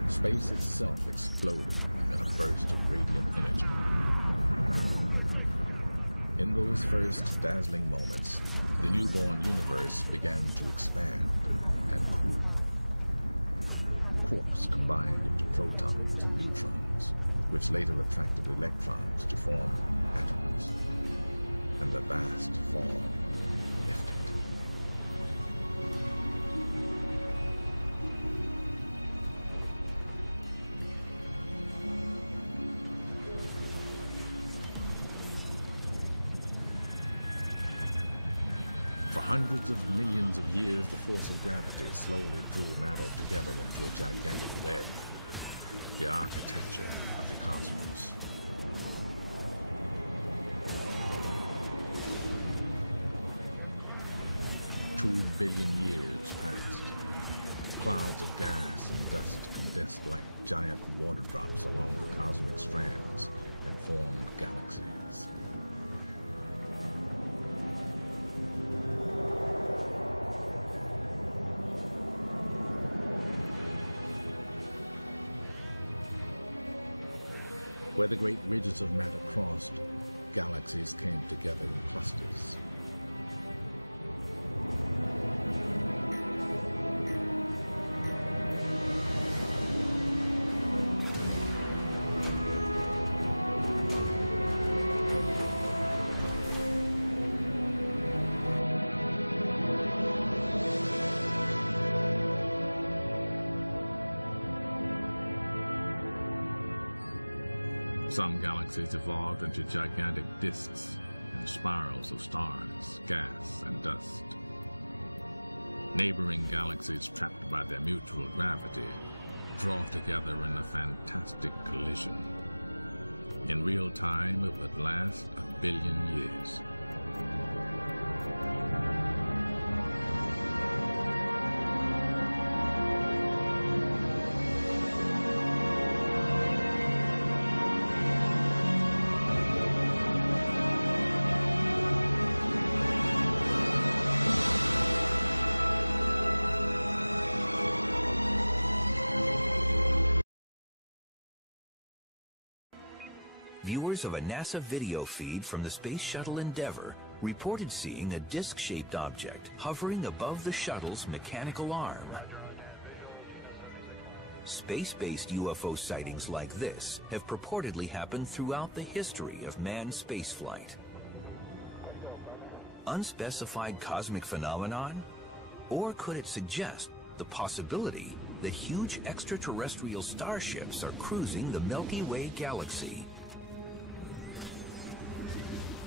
Space itself exploded in a burst of radiant energy. In those first dazzling moments, the newborn universe began to expand and cool. Quarks combined into protons and neutrons, which later attracted electrons to form atoms. And the vast fall lifted. For hundreds of millions of years, the force of gravity slowly drew matter together into a gigantic web, the architecture of the cosmos. Two billion years passed. Clouds of gas and dust condensed like giant water drops along the cosmic strands and formed galaxies. Where the great ridges of matter crossed, galaxies came together in clusters. Some galaxies evolved into gigantic disks and spirals of stars, gas, and dust. Neighboring galaxies, trapped by their mutual gravity, draw together in a fantastic collision. In real time, it would last 1 billion years. viewers of a NASA video feed from the Space Shuttle Endeavour reported seeing a disc-shaped object hovering above the shuttle's mechanical arm. Space-based UFO sightings like this have purportedly happened throughout the history of manned spaceflight. Unspecified cosmic phenomenon? Or could it suggest the possibility that huge extraterrestrial starships are cruising the Milky Way galaxy?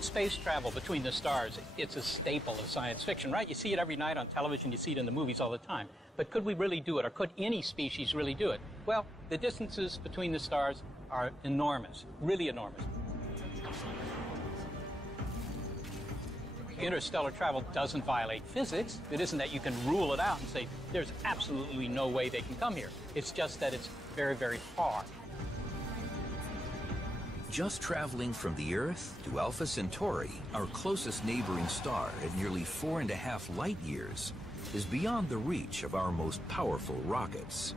Space travel between the stars, it's a staple of science fiction, right? You see it every night on television, you see it in the movies all the time. But could we really do it, or could any species really do it? Well, the distances between the stars are enormous, really enormous. Interstellar travel doesn't violate physics. It isn't that you can rule it out and say, there's absolutely no way they can come here. It's just that it's very, very hard. Just traveling from the Earth to Alpha Centauri, our closest neighboring star at nearly 4.5 light years, is beyond the reach of our most powerful rockets.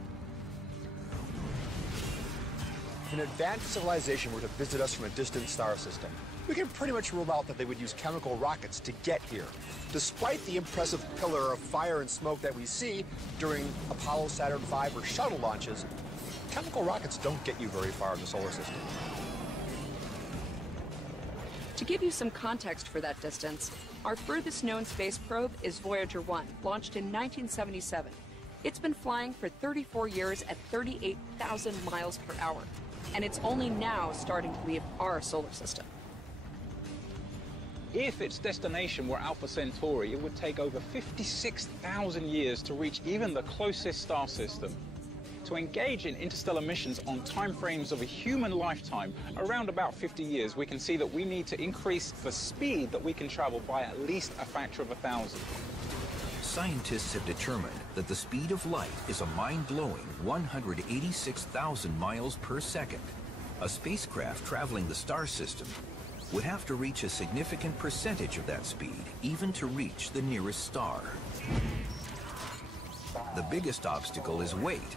If an advanced civilization were to visit us from a distant star system, we can pretty much rule out that they would use chemical rockets to get here. Despite the impressive pillar of fire and smoke that we see during Apollo, Saturn V, or shuttle launches, chemical rockets don't get you very far in the solar system. To give you some context for that distance, our furthest known space probe is Voyager 1, launched in 1977. It's been flying for 34 years at 38,000 miles per hour, and it's only now starting to leave our solar system. If its destination were Alpha Centauri, it would take over 56,000 years to reach even the closest star system. To engage in interstellar missions on timeframes of a human lifetime, around about 50 years, we can see that we need to increase the speed that we can travel by at least a factor of 1,000. Scientists have determined that the speed of light is a mind-blowing 186,000 miles per second. A spacecraft traveling the star system would have to reach a significant percentage of that speed, even to reach the nearest star. The biggest obstacle is weight.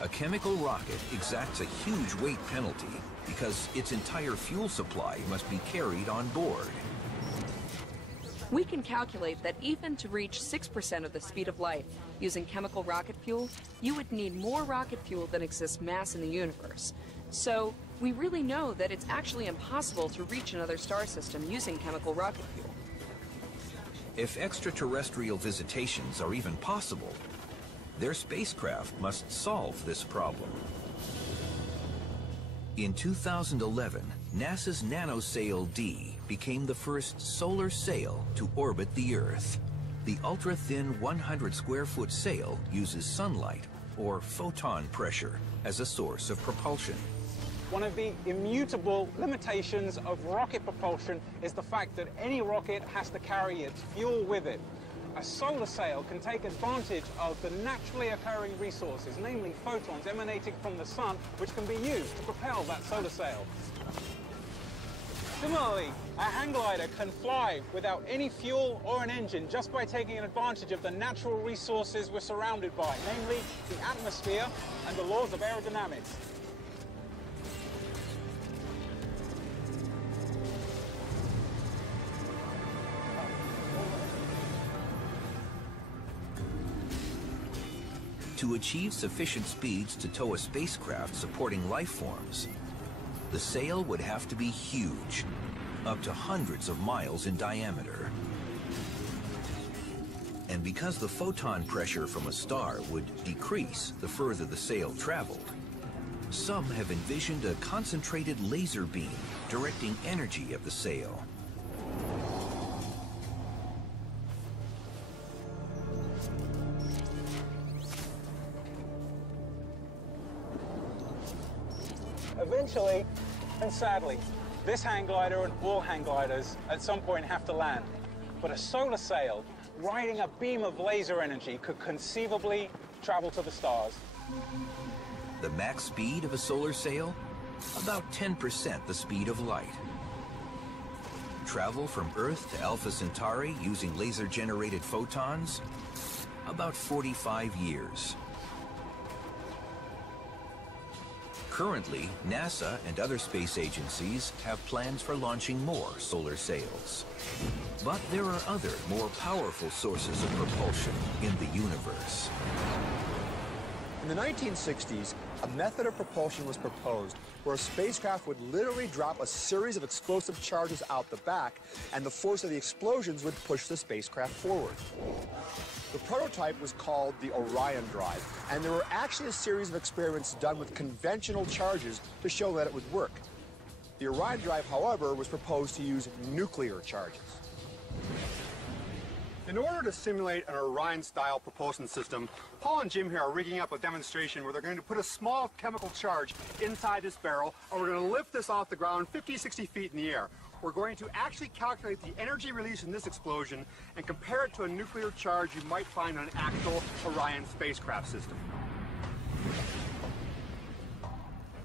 A chemical rocket exacts a huge weight penalty because its entire fuel supply must be carried on board. We can calculate that even to reach 6% of the speed of light using chemical rocket fuel, you would need more rocket fuel than exists mass in the universe. So we really know that it's actually impossible to reach another star system using chemical rocket fuel. If extraterrestrial visitations are even possible, their spacecraft must solve this problem. In 2011, NASA's NanoSail D became the first solar sail to orbit the Earth. The ultra-thin 100-square-foot sail uses sunlight, or photon pressure, as a source of propulsion. One of the immutable limitations of rocket propulsion is the fact that any rocket has to carry its fuel with it. A solar sail can take advantage of the naturally occurring resources, namely photons emanating from the sun, which can be used to propel that solar sail. Similarly, a hang glider can fly without any fuel or an engine just by taking advantage of the natural resources we're surrounded by, namely the atmosphere and the laws of aerodynamics. To achieve sufficient speeds to tow a spacecraft supporting life forms, the sail would have to be huge, up to hundreds of miles in diameter. And because the photon pressure from a star would decrease the further the sail traveled, some have envisioned a concentrated laser beam directing energy of the sail. Eventually, and sadly, this hang glider and all hang gliders at some point have to land. But a solar sail riding a beam of laser energy could conceivably travel to the stars. The max speed of a solar sail? About 10% the speed of light. Travel from Earth to Alpha Centauri using laser-generated photons? About 45 years. Currently, NASA and other space agencies have plans for launching more solar sails. But there are other, more powerful sources of propulsion in the universe. In the 1960s, a method of propulsion was proposed where a spacecraft would literally drop a series of explosive charges out the back, and the force of the explosions would push the spacecraft forward. The prototype was called the Orion drive, and there were actually a series of experiments done with conventional charges to show that it would work. The Orion drive, however, was proposed to use nuclear charges. In order to simulate an Orion-style propulsion system, Paul and Jim here are rigging up a demonstration where they're going to put a small chemical charge inside this barrel, and we're going to lift this off the ground 50, 60 feet in the air. We're going to actually calculate the energy released in this explosion and compare it to a nuclear charge you might find on an actual Orion spacecraft system.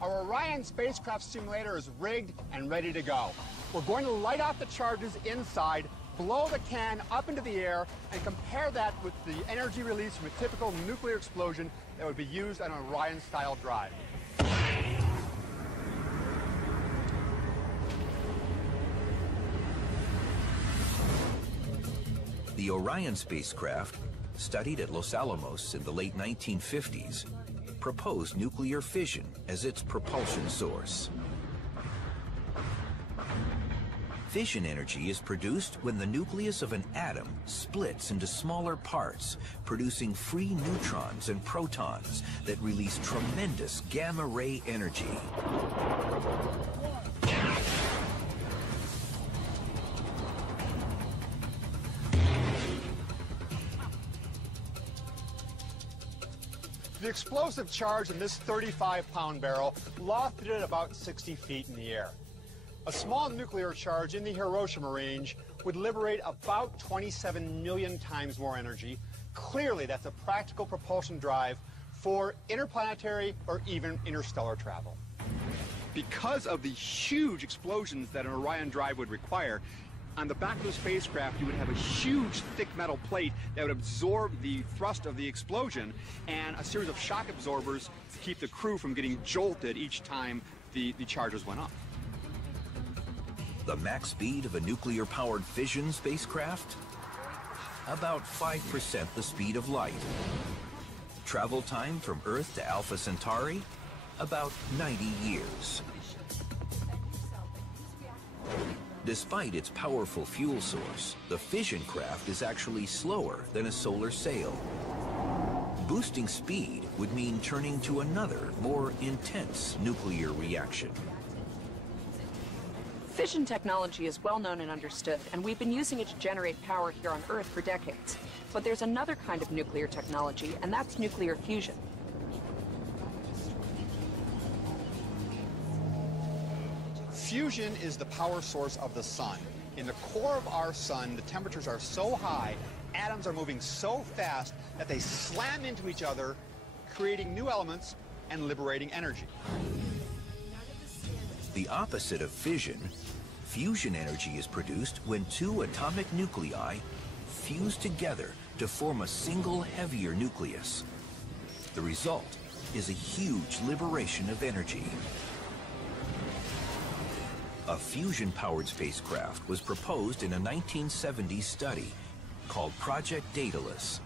Our Orion spacecraft simulator is rigged and ready to go. We're going to light off the charges inside, blow the can up into the air, and compare that with the energy released from a typical nuclear explosion that would be used on an Orion-style drive. The Orion spacecraft, studied at Los Alamos in the late 1950s, proposed nuclear fission as its propulsion source. Fission energy is produced when the nucleus of an atom splits into smaller parts, producing free neutrons and protons that release tremendous gamma-ray energy. The explosive charge in this 35-pound barrel lofted at about 60 feet in the air. A small nuclear charge in the Hiroshima range would liberate about 27 million times more energy. Clearly, that's a practical propulsion drive for interplanetary or even interstellar travel. Because of the huge explosions that an Orion drive would require, on the back of the spacecraft, you would have a huge, thick metal plate that would absorb the thrust of the explosion and a series of shock absorbers to keep the crew from getting jolted each time the charges went up. The max speed of a nuclear-powered fission spacecraft? About 5% the speed of light. Travel time from Earth to Alpha Centauri? About 90 years. Despite its powerful fuel source, the fission craft is actually slower than a solar sail. Boosting speed would mean turning to another, more intense nuclear reaction. Fission technology is well known and understood, and we've been using it to generate power here on Earth for decades. But there's another kind of nuclear technology, and that's nuclear fusion. Fusion is the power source of the sun. In the core of our sun, the temperatures are so high, atoms are moving so fast that they slam into each other, creating new elements and liberating energy. The opposite of fission, fusion energy is produced when two atomic nuclei fuse together to form a single heavier nucleus. The result is a huge liberation of energy. A fusion-powered spacecraft was proposed in a 1970 study called Project Daedalus.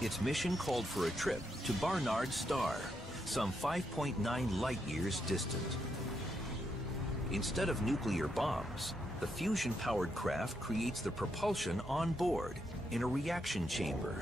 Its mission called for a trip to Barnard's star, some 5.9 light-years distant. Instead of nuclear bombs, the fusion-powered craft creates the propulsion on board in a reaction chamber.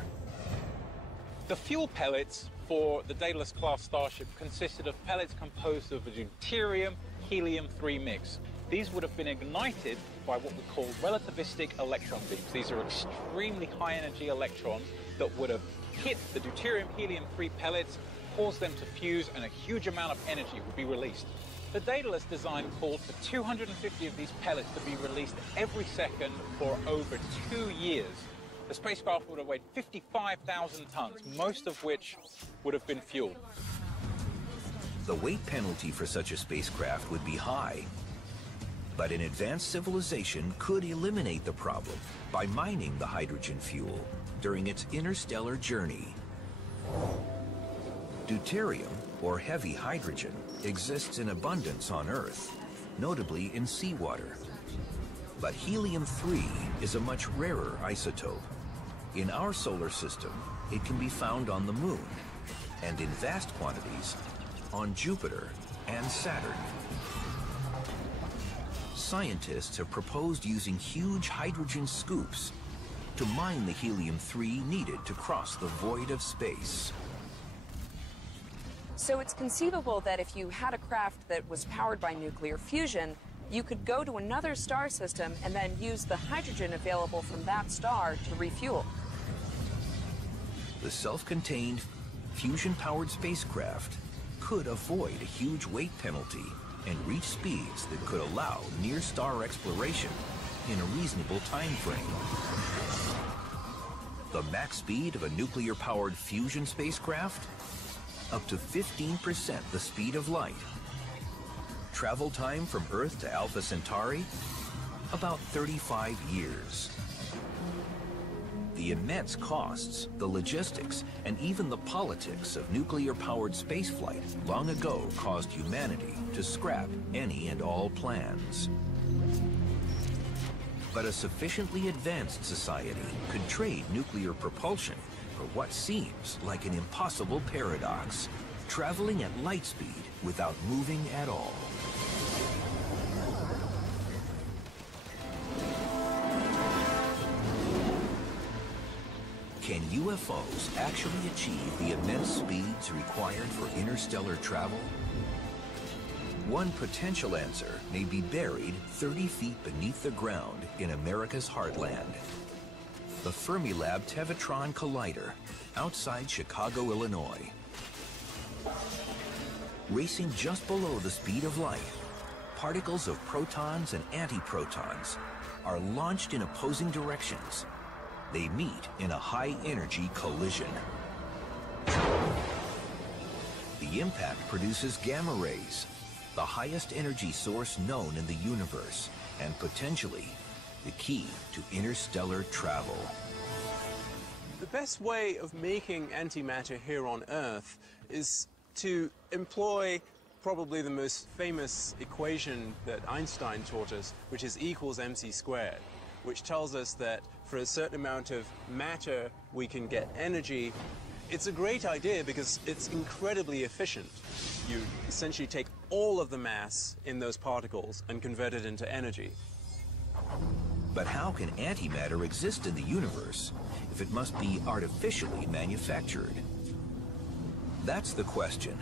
The fuel pellets for the Daedalus-class starship consisted of pellets composed of a deuterium helium-3 mix. These would have been ignited by what we call relativistic electron beams. These are extremely high-energy electrons that would have hit the deuterium helium-3 pellets, caused them to fuse, and a huge amount of energy would be released. The Daedalus design called for 250 of these pellets to be released every second for over 2 years. The spacecraft would have weighed 55,000 tons, most of which would have been fuel. The weight penalty for such a spacecraft would be high, but an advanced civilization could eliminate the problem by mining the hydrogen fuel during its interstellar journey. Deuterium or heavy hydrogen, exists in abundance on Earth, notably in seawater. But helium-3 is a much rarer isotope. In our solar system, it can be found on the Moon, and in vast quantities on Jupiter and Saturn. Scientists have proposed using huge hydrogen scoops to mine the helium-3 needed to cross the void of space. So it's conceivable that if you had a craft that was powered by nuclear fusion, you could go to another star system and then use the hydrogen available from that star to refuel. The self-contained, fusion-powered spacecraft could avoid a huge weight penalty and reach speeds that could allow near-star exploration in a reasonable time frame. The max speed of a nuclear-powered fusion spacecraft? Up to 15% the speed of light. Travel time from Earth to Alpha Centauri? About 35 years. The immense costs, the logistics, and even the politics of nuclear-powered spaceflight long ago caused humanity to scrap any and all plans. But a sufficiently advanced society could trade nuclear propulsion for what seems like an impossible paradox, traveling at light speed without moving at all. Can UFOs actually achieve the immense speeds required for interstellar travel? One potential answer may be buried 30 feet beneath the ground in America's heartland. The Fermilab Tevatron Collider, outside Chicago, Illinois. Racing just below the speed of light, particles of protons and antiprotons are launched in opposing directions. They meet in a high-energy collision. The impact produces gamma rays, the highest energy source known in the universe, and potentially the key to interstellar travel. The best way of making antimatter here on Earth is to employ probably the most famous equation that Einstein taught us, which is E = mc squared, which tells us that for a certain amount of matter we can get energy. It's a great idea because it's incredibly efficient. You essentially take all of the mass in those particles and convert it into energy. But how can antimatter exist in the universe if it must be artificially manufactured? That's the question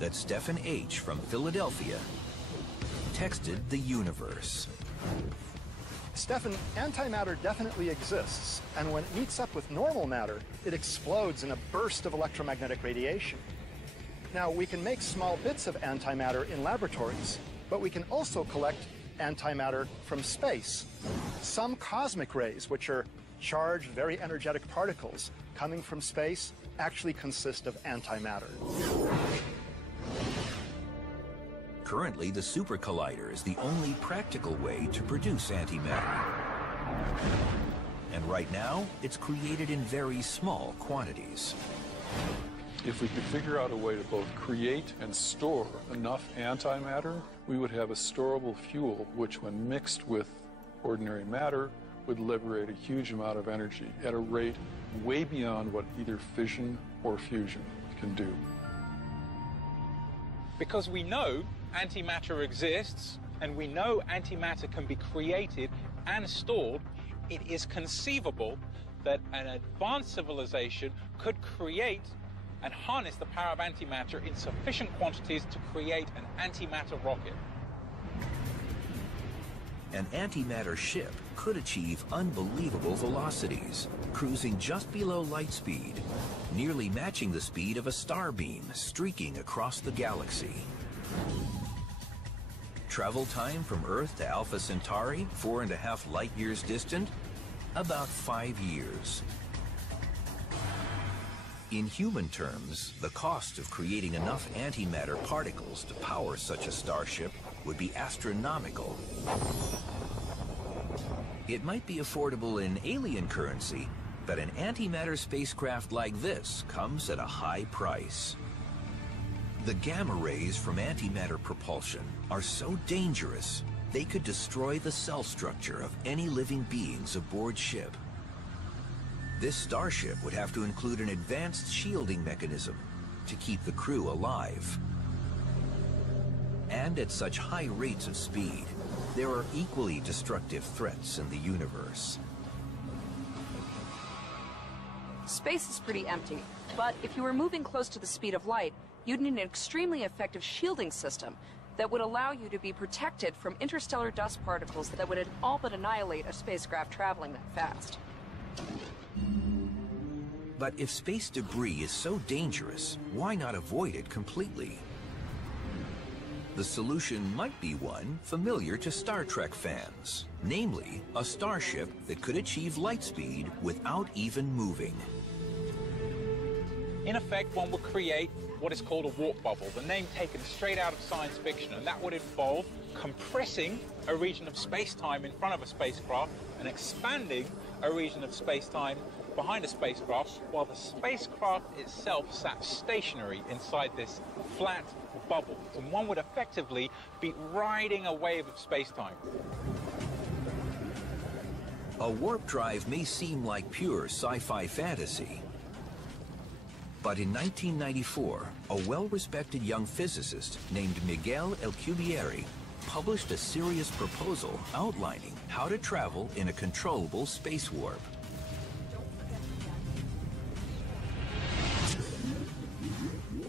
that Stephen H. from Philadelphia texted the universe. Stephen, antimatter definitely exists, and when it meets up with normal matter, it explodes in a burst of electromagnetic radiation. Now, we can make small bits of antimatter in laboratories, but we can also collect antimatter from space. Some cosmic rays, which are charged, very energetic particles coming from space, actually consist of antimatter. Currently, the Super Collider is the only practical way to produce antimatter. And right now, it's created in very small quantities. If we could figure out a way to both create and store enough antimatter, we would have a storable fuel which, when mixed with ordinary matter, would liberate a huge amount of energy at a rate way beyond what either fission or fusion can do. Because we know antimatter exists, and we know antimatter can be created and stored, it is conceivable that an advanced civilization could create and harness the power of antimatter in sufficient quantities to create an antimatter rocket. An antimatter ship could achieve unbelievable velocities, cruising just below light speed, nearly matching the speed of a starbeam streaking across the galaxy. Travel time from Earth to Alpha Centauri, 4.5 light years distant, about 5 years. In human terms, the cost of creating enough antimatter particles to power such a starship would be astronomical. It might be affordable in alien currency, but an antimatter spacecraft like this comes at a high price. The gamma rays from antimatter propulsion are so dangerous, they could destroy the cell structure of any living beings aboard ship. This starship would have to include an advanced shielding mechanism to keep the crew alive. And at such high rates of speed, there are equally destructive threats in the universe. Space is pretty empty, but if you were moving close to the speed of light, you'd need an extremely effective shielding system that would allow you to be protected from interstellar dust particles that would all but annihilate a spacecraft traveling that fast. But if space debris is so dangerous, why not avoid it completely? The solution might be one familiar to Star Trek fans, namely a starship that could achieve light speed without even moving. In effect, one would create what is called a warp bubble, the name taken straight out of science fiction, and that would involve compressing a region of space-time in front of a spacecraft and expanding a region of space-time behind a spacecraft, while the spacecraft itself sat stationary inside this flat bubble. And one would effectively be riding a wave of space-time. A warp drive may seem like pure sci-fi fantasy, but in 1994, a well-respected young physicist named Miguel Alcubierre published a serious proposal outlining how to travel in a controllable space warp.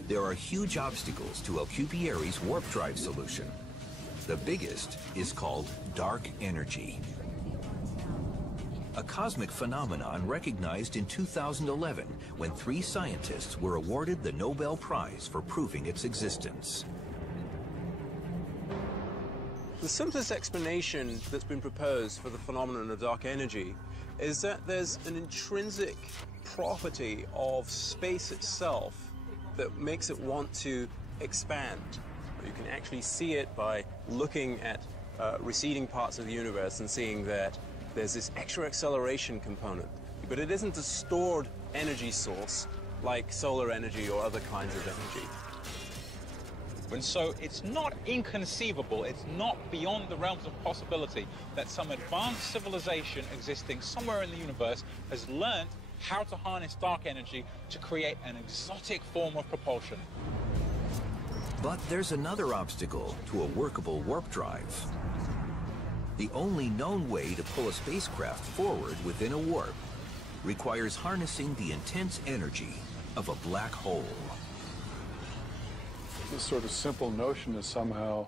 There are huge obstacles to Alcubierre's warp drive solution. The biggest is called dark energy, a cosmic phenomenon recognized in 2011 when 3 scientists were awarded the Nobel Prize for proving its existence. The simplest explanation that's been proposed for the phenomenon of dark energy is that there's an intrinsic property of space itself that makes it want to expand. You can actually see it by looking at receding parts of the universe and seeing that there's this extra acceleration component, but it isn't a stored energy source like solar energy or other kinds of energy. And so it's not inconceivable, it's not beyond the realms of possibility that some advanced civilization existing somewhere in the universe has learned how to harness dark energy to create an exotic form of propulsion. But there's another obstacle to a workable warp drive. The only known way to pull a spacecraft forward within a warp requires harnessing the intense energy of a black hole. This sort of simple notion is somehow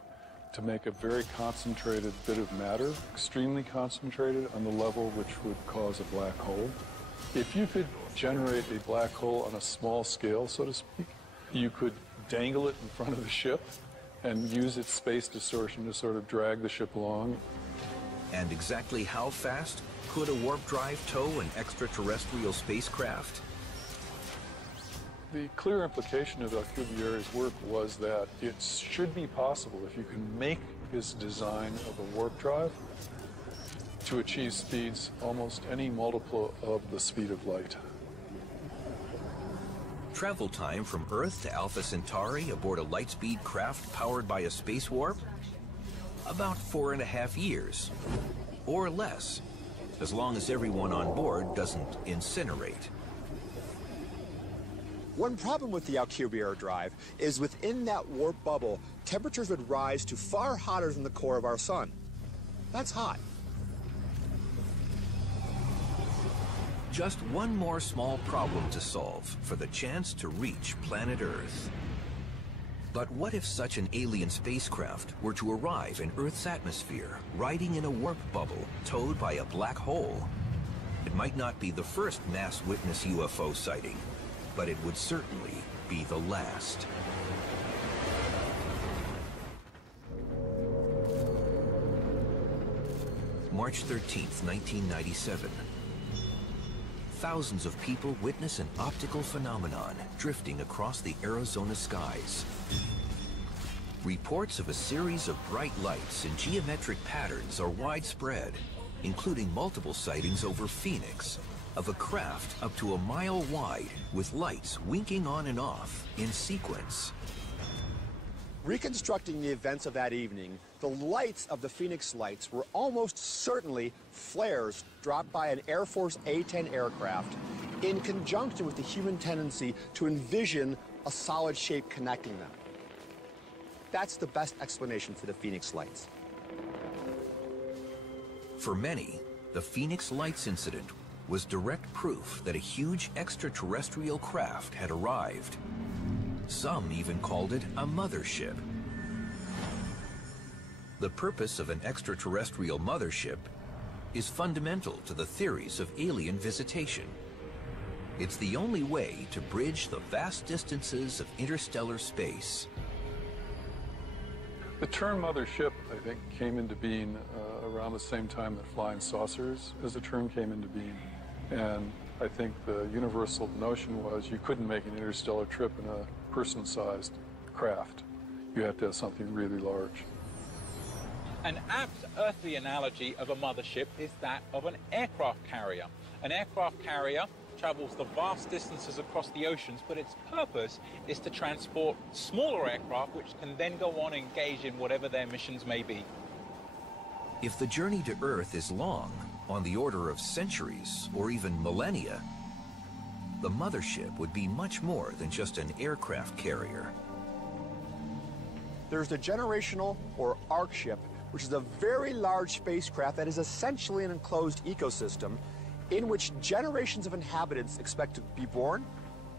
to make a very concentrated bit of matter, extremely concentrated on the level which would cause a black hole. If you could generate a black hole on a small scale, so to speak, you could dangle it in front of the ship and use its space distortion to sort of drag the ship along. And exactly how fast could a warp drive tow an extraterrestrial spacecraft? The clear implication of Alcubierre's work was that it should be possible, if you can make this design of a warp drive, to achieve speeds almost any multiple of the speed of light. Travel time from Earth to Alpha Centauri aboard a lightspeed craft powered by a space warp? About 4.5 years, or less, as long as everyone on board doesn't incinerate. One problem with the Alcubierre drive is within that warp bubble, temperatures would rise to far hotter than the core of our sun. That's hot. Just one more small problem to solve for the chance to reach planet Earth. But what if such an alien spacecraft were to arrive in Earth's atmosphere, riding in a warp bubble towed by a black hole? It might not be the first mass witness UFO sighting, but it would certainly be the last. March 13th, 1997. Thousands of people witness an optical phenomenon drifting across the Arizona skies. Reports of a series of bright lights in geometric patterns are widespread, including multiple sightings over Phoenix of a craft up to a mile wide with lights winking on and off in sequence. Reconstructing the events of that evening, the lights of the Phoenix Lights were almost certainly flares dropped by an Air Force A-10 aircraft in conjunction with the human tendency to envision a solid shape connecting them. That's the best explanation for the Phoenix Lights. For many, the Phoenix Lights incident was direct proof that a huge extraterrestrial craft had arrived. Some even called it a mothership. The purpose of an extraterrestrial mothership is fundamental to the theories of alien visitation. It's the only way to bridge the vast distances of interstellar space. The term mothership, I think, came into being around the same time that flying saucers as a term came into being. And I think the universal notion was you couldn't make an interstellar trip in a person-sized craft. You had to have something really large. An apt earthly analogy of a mothership is that of an aircraft carrier. An aircraft carrier travels the vast distances across the oceans, but its purpose is to transport smaller aircraft which can then go on and engage in whatever their missions may be. If the journey to Earth is long, on the order of centuries or even millennia, the mothership would be much more than just an aircraft carrier. There's the generational or ARC ship, which is a very large spacecraft that is essentially an enclosed ecosystem in which generations of inhabitants expect to be born,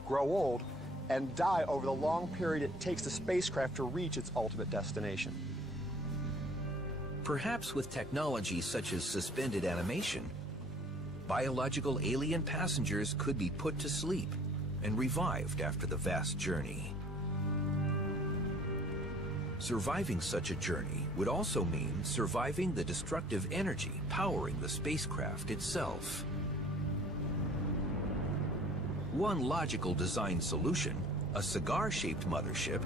grow old, and die over the long period it takes the spacecraft to reach its ultimate destination. Perhaps with technology such as suspended animation, biological alien passengers could be put to sleep and revived after the vast journey. Surviving such a journey would also mean surviving the destructive energy powering the spacecraft itself. One logical design solution, a cigar-shaped mothership,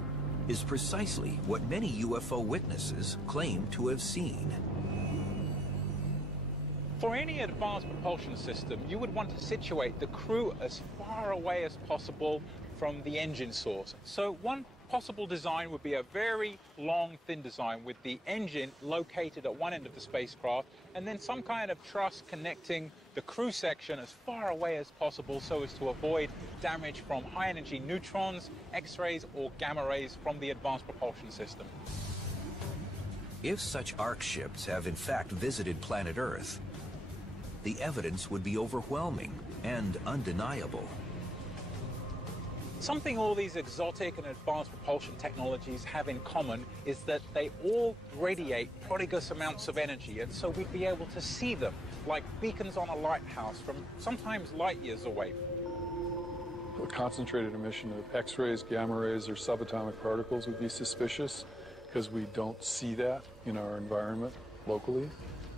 is precisely what many UFO witnesses claim to have seen. For any advanced propulsion system, you would want to situate the crew as far away as possible from the engine source. So one possible design would be a very long, thin design with the engine located at one end of the spacecraft and then some kind of truss connecting the crew section as far away as possible so as to avoid damage from high-energy neutrons, X-rays, or gamma rays from the advanced propulsion system. If such ARC ships have in fact visited planet Earth, the evidence would be overwhelming and undeniable. Something all these exotic and advanced propulsion technologies have in common is that they all radiate prodigious amounts of energy, and so we'd be able to see them like beacons on a lighthouse from sometimes light years away. A concentrated emission of X-rays, gamma rays, or subatomic particles would be suspicious because we don't see that in our environment locally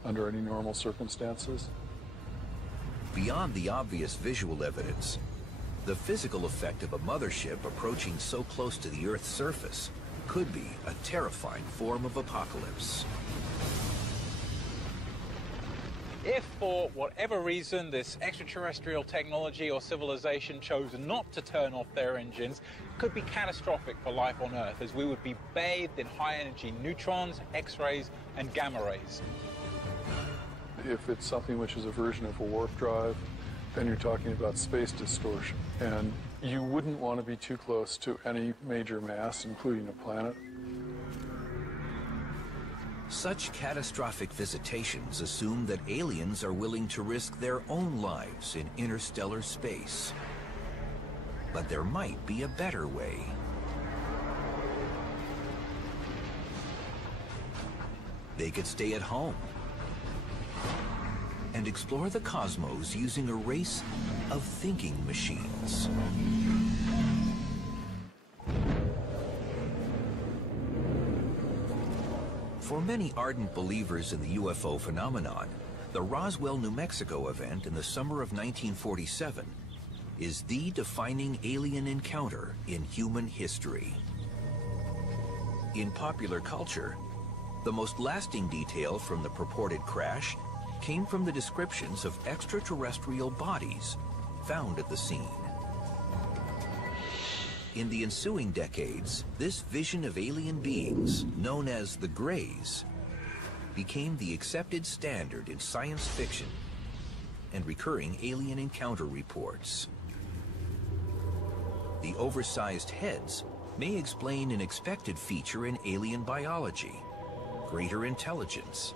under any normal circumstances. Beyond the obvious visual evidence, the physical effect of a mothership approaching so close to the Earth's surface could be a terrifying form of apocalypse. If for whatever reason this extraterrestrial technology or civilization chose not to turn off their engines, it could be catastrophic for life on Earth, as we would be bathed in high-energy neutrons, X-rays, and gamma rays. If it's something which is a version of a warp drive, then you're talking about space distortion. And you wouldn't want to be too close to any major mass, including a planet. Such catastrophic visitations assume that aliens are willing to risk their own lives in interstellar space. But there might be a better way. They could stay at home and explore the cosmos using a race of thinking machines. For many ardent believers in the UFO phenomenon, the Roswell, New Mexico event in the summer of 1947 is the defining alien encounter in human history. In popular culture, the most lasting detail from the purported crash came from the descriptions of extraterrestrial bodies found at the scene. In the ensuing decades, this vision of alien beings, known as the Greys, became the accepted standard in science fiction and recurring alien encounter reports. The oversized heads may explain an expected feature in alien biology: greater intelligence.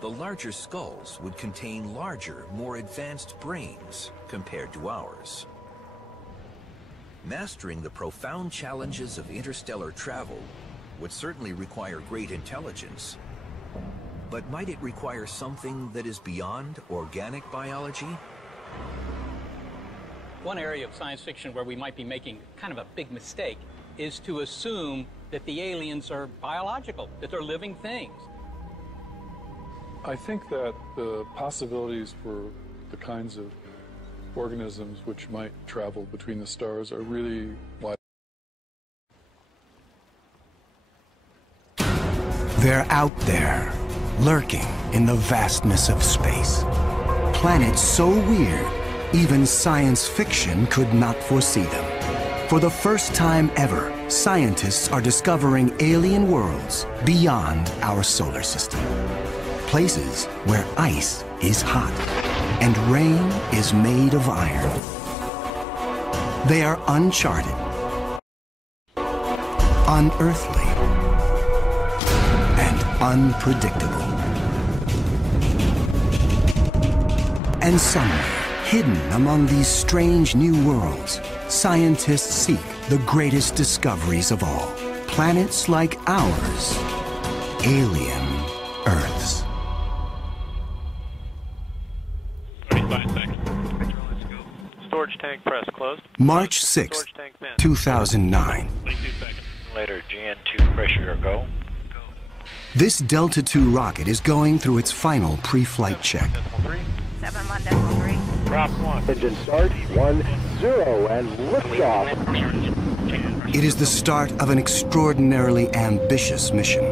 The larger skulls would contain larger, more advanced brains compared to ours. Mastering the profound challenges of interstellar travel would certainly require great intelligence. But might it require something that is beyond organic biology? One area of science fiction where we might be making kind of a big mistake is to assume that the aliens are biological, that they're living things. I think that the possibilities for the kinds of organisms which might travel between the stars are really wide. They're out there, lurking in the vastness of space. Planets so weird, even science fiction could not foresee them. For the first time ever, scientists are discovering alien worlds beyond our solar system. Places where ice is hot and rain is made of iron. They are uncharted, unearthly, and unpredictable. And somewhere, hidden among these strange new worlds, scientists seek the greatest discoveries of all. Planets like ours, alien Earths. 35 seconds. Let's go. Storage tank press closed. March 6, 2009. 22 seconds. Later, GN2 pressure go. Go. This Delta II rocket is going through its final pre-flight check. 7.3. Drop 1. Engine start, 1, 0, and liftoff. It is the start of an extraordinarily ambitious mission.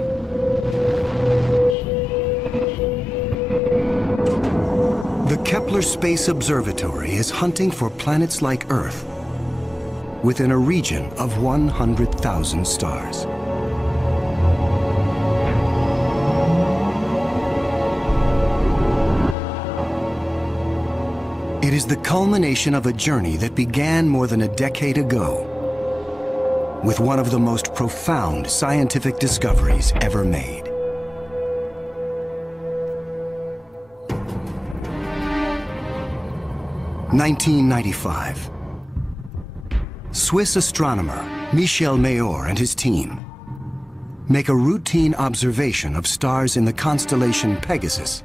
The Kepler Space Observatory is hunting for planets like Earth within a region of 100,000 stars. It is the culmination of a journey that began more than a decade ago with one of the most profound scientific discoveries ever made. In 1995. Swiss astronomer Michel Mayor and his team make a routine observation of stars in the constellation Pegasus,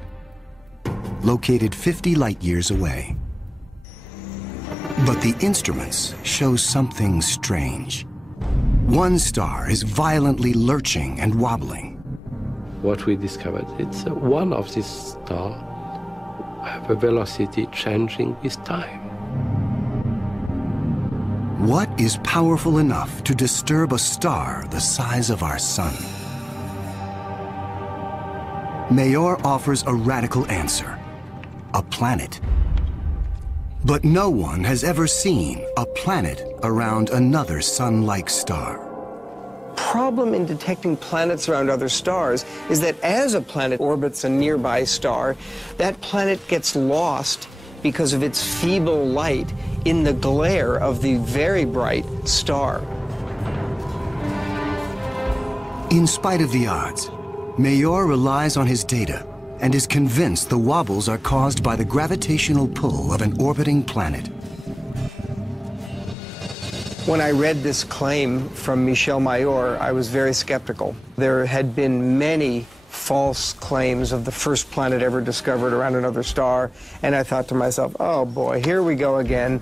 located 50 light-years away. But the instruments show something strange. One star is violently lurching and wobbling. What we discovered, it's one of these stars have a velocity changing with time. What is powerful enough to disturb a star the size of our sun? Mayor offers a radical answer: a planet. But no one has ever seen a planet around another sun-like star. Problem in detecting planets around other stars is that as a planet orbits a nearby star, that planet gets lost because of its feeble light in the glare of the very bright star. In spite of the odds, Mayor relies on his data and is convinced the wobbles are caused by the gravitational pull of an orbiting planet. When I read this claim from Michel Mayor, I was very skeptical. There had been many false claims of the first planet ever discovered around another star, and I thought to myself, oh boy, here we go again.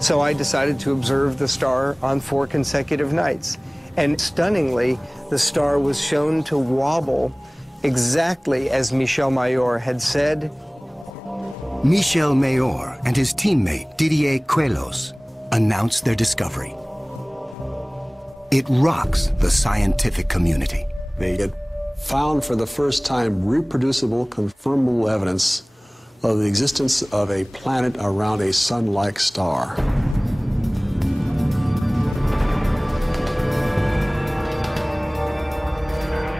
So I decided to observe the star on 4 consecutive nights. And stunningly, the star was shown to wobble exactly as Michel Mayor had said. Michel Mayor and his teammate Didier Queloz announce their discovery. It rocks the scientific community. Very good. found for the first time reproducible, confirmable evidence of the existence of a planet around a sun-like star.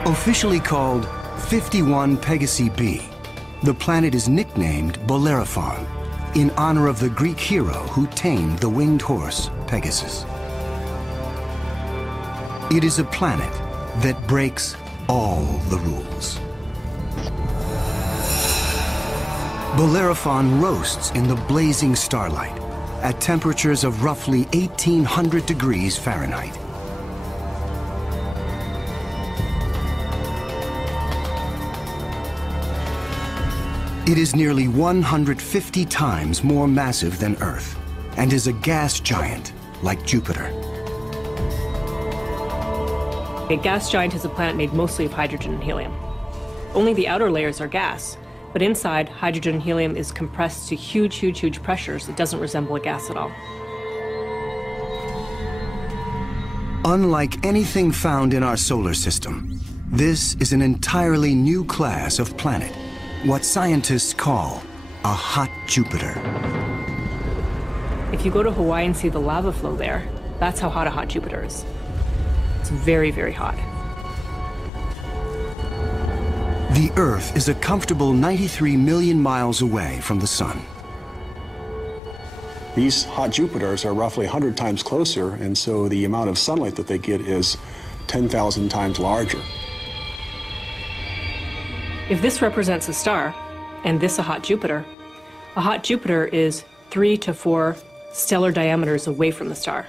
Officially called 51 Pegasi b, the planet is nicknamed Bellerophon in honor of the Greek hero who tamed the winged horse, Pegasus. It is a planet that breaks all the rules. Bellerophon roasts in the blazing starlight at temperatures of roughly 1,800 degrees Fahrenheit. It is nearly 150 times more massive than Earth and is a gas giant like Jupiter. A gas giant is a planet made mostly of hydrogen and helium. Only the outer layers are gas, but inside, hydrogen and helium is compressed to huge, huge, huge pressures. It doesn't resemble a gas at all. Unlike anything found in our solar system, this is an entirely new class of planet, what scientists call a hot Jupiter. If you go to Hawaii and see the lava flow there, that's how hot a hot Jupiter is. It's very, very hot. The Earth is a comfortable 93 million miles away from the Sun. These hot Jupiters are roughly 100 times closer, and so the amount of sunlight that they get is 10,000 times larger. If this represents a star, and this a hot Jupiter is 3 to 4 stellar diameters away from the star.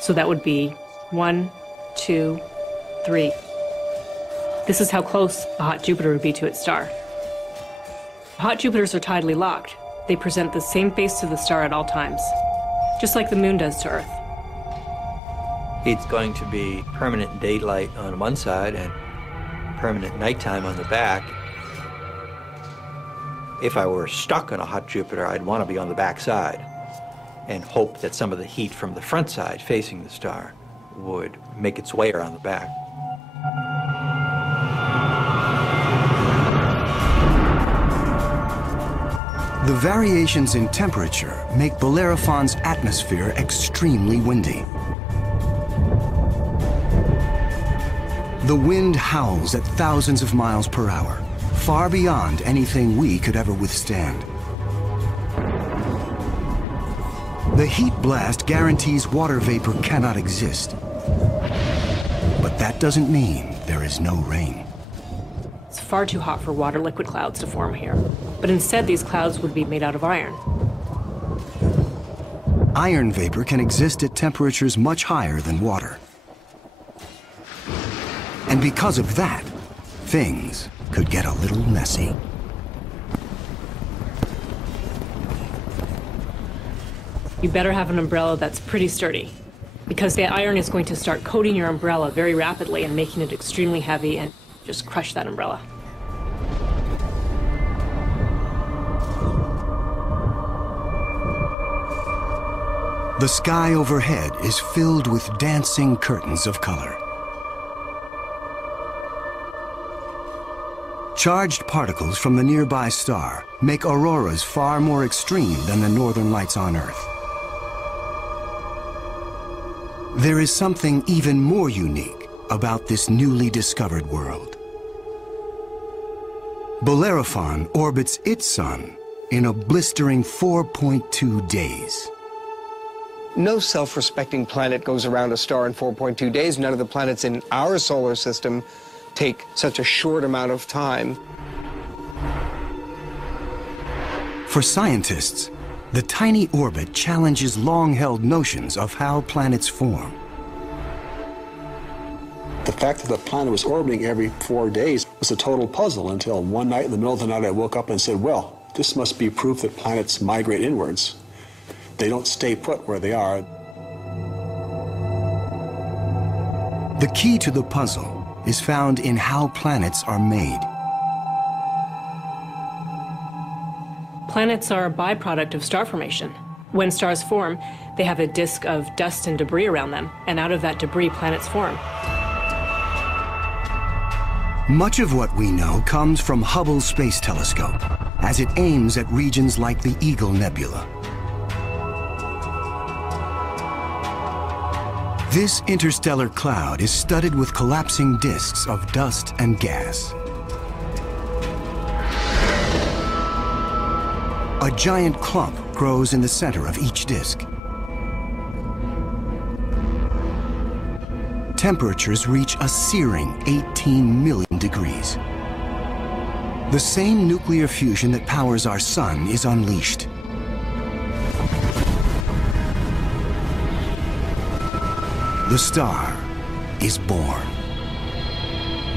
So that would be 1, 2, 3. This is how close a hot Jupiter would be to its star. Hot Jupiters are tidally locked. They present the same face to the star at all times, just like the moon does to Earth. It's going to be permanent daylight on one side and permanent nighttime on the back. If I were stuck on a hot Jupiter, I'd want to be on the back side and hope that some of the heat from the front side facing the star would make its way around the back. The variations in temperature make Bellerophon's atmosphere extremely windy. The wind howls at thousands of miles per hour, far beyond anything we could ever withstand. The heat blast guarantees water vapor cannot exist. But that doesn't mean there is no rain. It's far too hot for water liquid clouds to form here. But instead, these clouds would be made out of iron. Iron vapor can exist at temperatures much higher than water. And because of that, things could get a little messy. You better have an umbrella that's pretty sturdy, because the iron is going to start coating your umbrella very rapidly and making it extremely heavy and just crush that umbrella. The sky overhead is filled with dancing curtains of color. Charged particles from the nearby star make auroras far more extreme than the northern lights on Earth. There is something even more unique about this newly discovered world. Bellerophon orbits its sun in a blistering 4.2 days. No self-respecting planet goes around a star in 4.2 days. None of the planets in our solar system take such a short amount of time. For scientists, the tiny orbit challenges long-held notions of how planets form. The fact that the planet was orbiting every 4 days was a total puzzle until one night in the middle of the night I woke up and said, well, this must be proof that planets migrate inwards. They don't stay put where they are. The key to the puzzle is found in how planets are made. Planets are a byproduct of star formation. When stars form, they have a disk of dust and debris around them, and out of that debris, planets form. Much of what we know comes from Hubble's Space Telescope, as it aims at regions like the Eagle Nebula. This interstellar cloud is studded with collapsing disks of dust and gas. A giant clump grows in the center of each disk. Temperatures reach a searing 18 million degrees. The same nuclear fusion that powers our sun is unleashed. The star is born.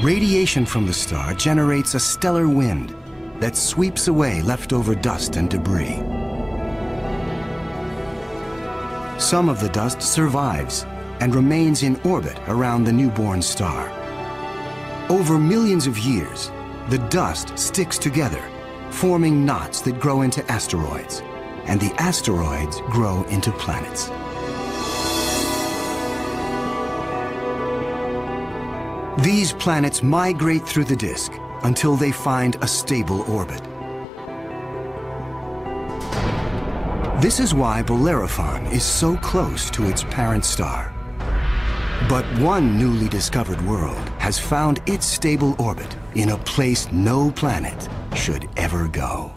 Radiation from the star generates a stellar wind that sweeps away leftover dust and debris. Some of the dust survives and remains in orbit around the newborn star. Over millions of years, the dust sticks together, forming knots that grow into asteroids, and the asteroids grow into planets. These planets migrate through the disk until they find a stable orbit. This is why Bellerophon is so close to its parent star. But one newly discovered world has found its stable orbit in a place no planet should ever go.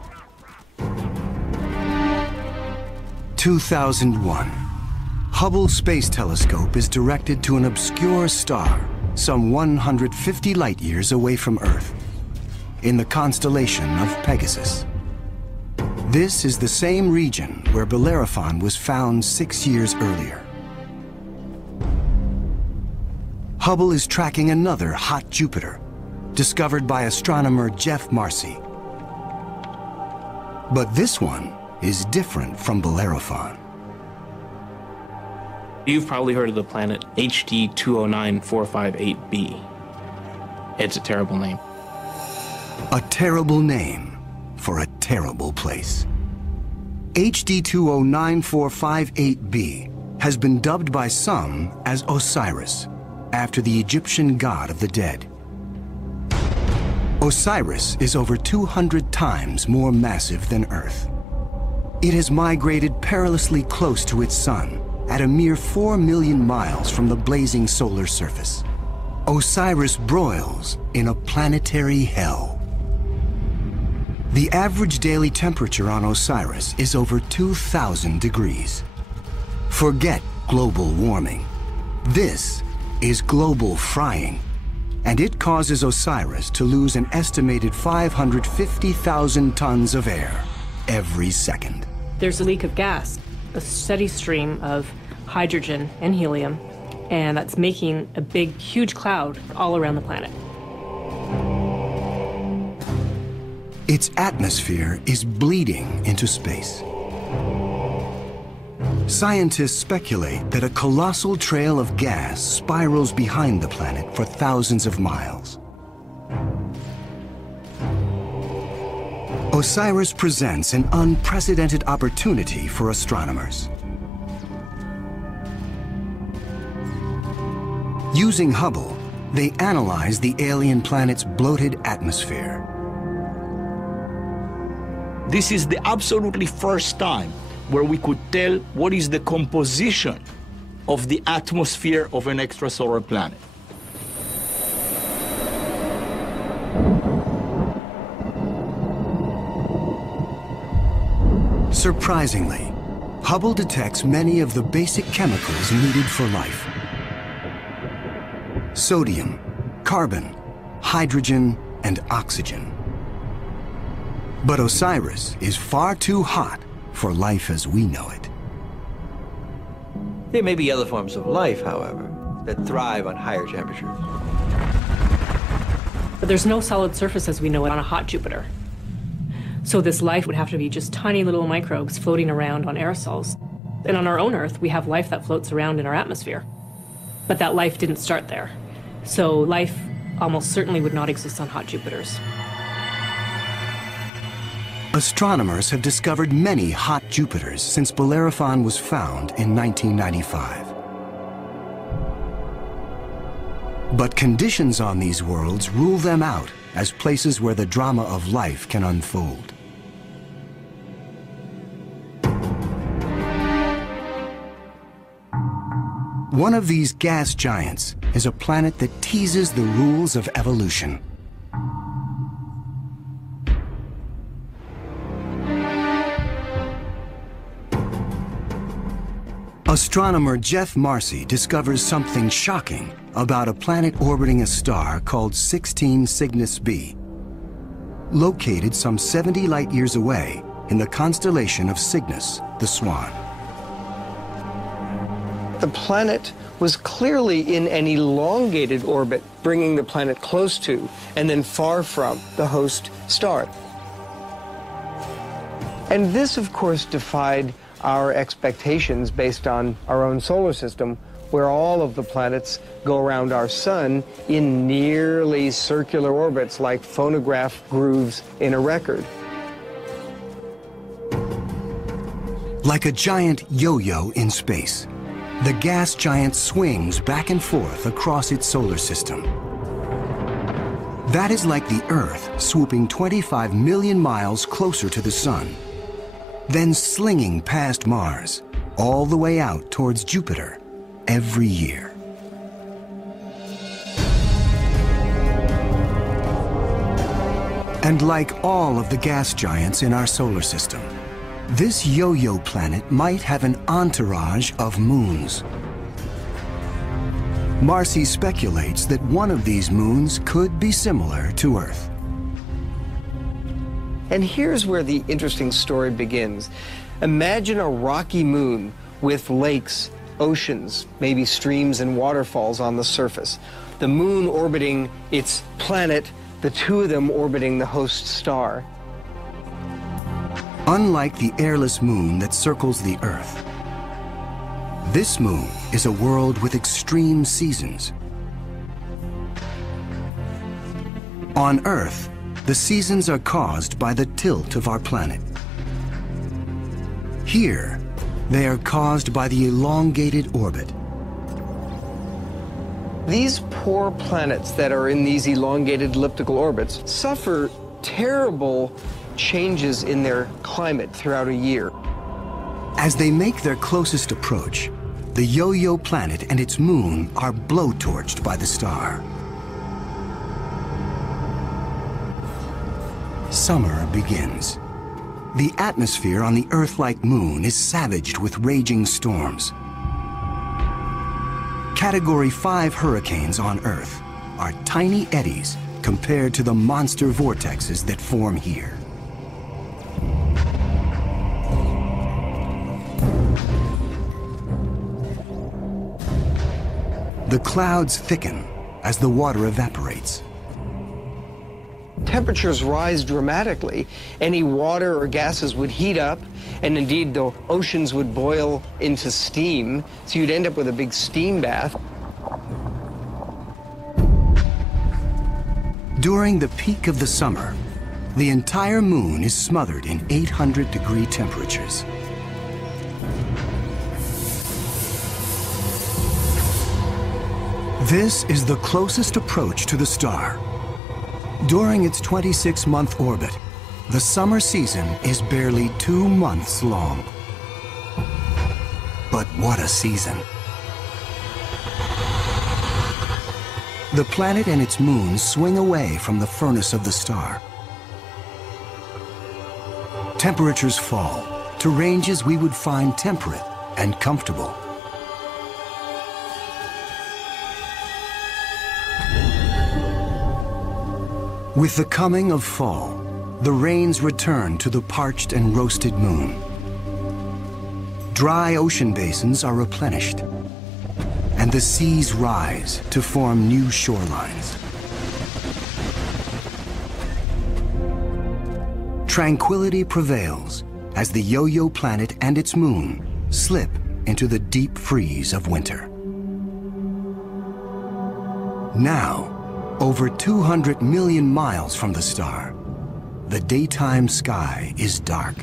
2001. Hubble Space Telescope is directed to an obscure star some 150 light-years away from Earth, in the constellation of Pegasus. This is the same region where Bellerophon was found 6 years earlier. Hubble is tracking another hot Jupiter, discovered by astronomer Jeff Marcy. But this one is different from Bellerophon. You've probably heard of the planet HD 209458b. It's a terrible name. A terrible name for a terrible place. HD 209458b has been dubbed by some as Osiris, after the Egyptian god of the dead. Osiris is over 200 times more massive than Earth. It has migrated perilously close to its sun, at a mere 4 million miles from the blazing solar surface. Osiris broils in a planetary hell. The average daily temperature on Osiris is over 2,000 degrees. Forget global warming. This is global frying, and it causes Osiris to lose an estimated 550,000 tons of air every second. There's a leak of gas, a steady stream of hydrogen and helium, and that's making a big, huge cloud all around the planet. Its atmosphere is bleeding into space. Scientists speculate that a colossal trail of gas spirals behind the planet for thousands of miles. Osiris presents an unprecedented opportunity for astronomers. Using Hubble, they analyze the alien planet's bloated atmosphere. This is the absolutely first time where we could tell what is the composition of the atmosphere of an extrasolar planet. Surprisingly, Hubble detects many of the basic chemicals needed for life. Sodium, carbon, hydrogen, and oxygen. But Osiris is far too hot for life as we know it. There may be other forms of life, however, that thrive on higher temperatures. But there's no solid surface as we know it on a hot Jupiter. So this life would have to be just tiny little microbes floating around on aerosols. And on our own Earth, we have life that floats around in our atmosphere. But that life didn't start there. So life almost certainly would not exist on hot Jupiters. Astronomers have discovered many hot Jupiters since Bellerophon was found in 1995. But conditions on these worlds rule them out as places where the drama of life can unfold. One of these gas giants is a planet that teases the rules of evolution. Astronomer Jeff Marcy discovers something shocking about a planet orbiting a star called 16 Cygnus b, located some 70 light-years away in the constellation of Cygnus, the Swan. The planet was clearly in an elongated orbit, bringing the planet close to and then far from the host star. And this, of course, defied our expectations based on our own solar system, where all of the planets go around our sun in nearly circular orbits like phonograph grooves in a record. Like a giant yo-yo in space, the gas giant swings back and forth across its solar system. That is like the Earth swooping 25 million miles closer to the sun, then slinging past Mars, all the way out towards Jupiter every year. And like all of the gas giants in our solar system, this yo-yo planet might have an entourage of moons. Marcy speculates that one of these moons could be similar to Earth. And here's where the interesting story begins. Imagine a rocky moon with lakes, oceans, maybe streams and waterfalls on the surface. The moon orbiting its planet, the two of them orbiting the host star. Unlike the airless moon that circles the Earth, this moon is a world with extreme seasons. On Earth, the seasons are caused by the tilt of our planet. Here, they are caused by the elongated orbit. These poor planets that are in these elongated elliptical orbits suffer terrible changes in their climate throughout a year. As they make their closest approach, the yo-yo planet and its moon are blowtorched by the star. Summer begins. The atmosphere on the Earth-like moon is savaged with raging storms. Category 5 hurricanes on Earth are tiny eddies compared to the monster vortexes that form here. The clouds thicken as the water evaporates. Temperatures rise dramatically. Any water or gases would heat up, and indeed the oceans would boil into steam, so you'd end up with a big steam bath. During the peak of the summer, the entire moon is smothered in 800-degree temperatures. This is the closest approach to the star. During its 26-month orbit, the summer season is barely 2 months long. But what a season! The planet and its moon swing away from the furnace of the star. Temperatures fall to ranges we would find temperate and comfortable. With the coming of fall, the rains return to the parched and roasted moon. Dry ocean basins are replenished, and the seas rise to form new shorelines. Tranquility prevails as the yo-yo planet and its moon slip into the deep freeze of winter. Now, over 200 million miles from the star, the daytime sky is dark.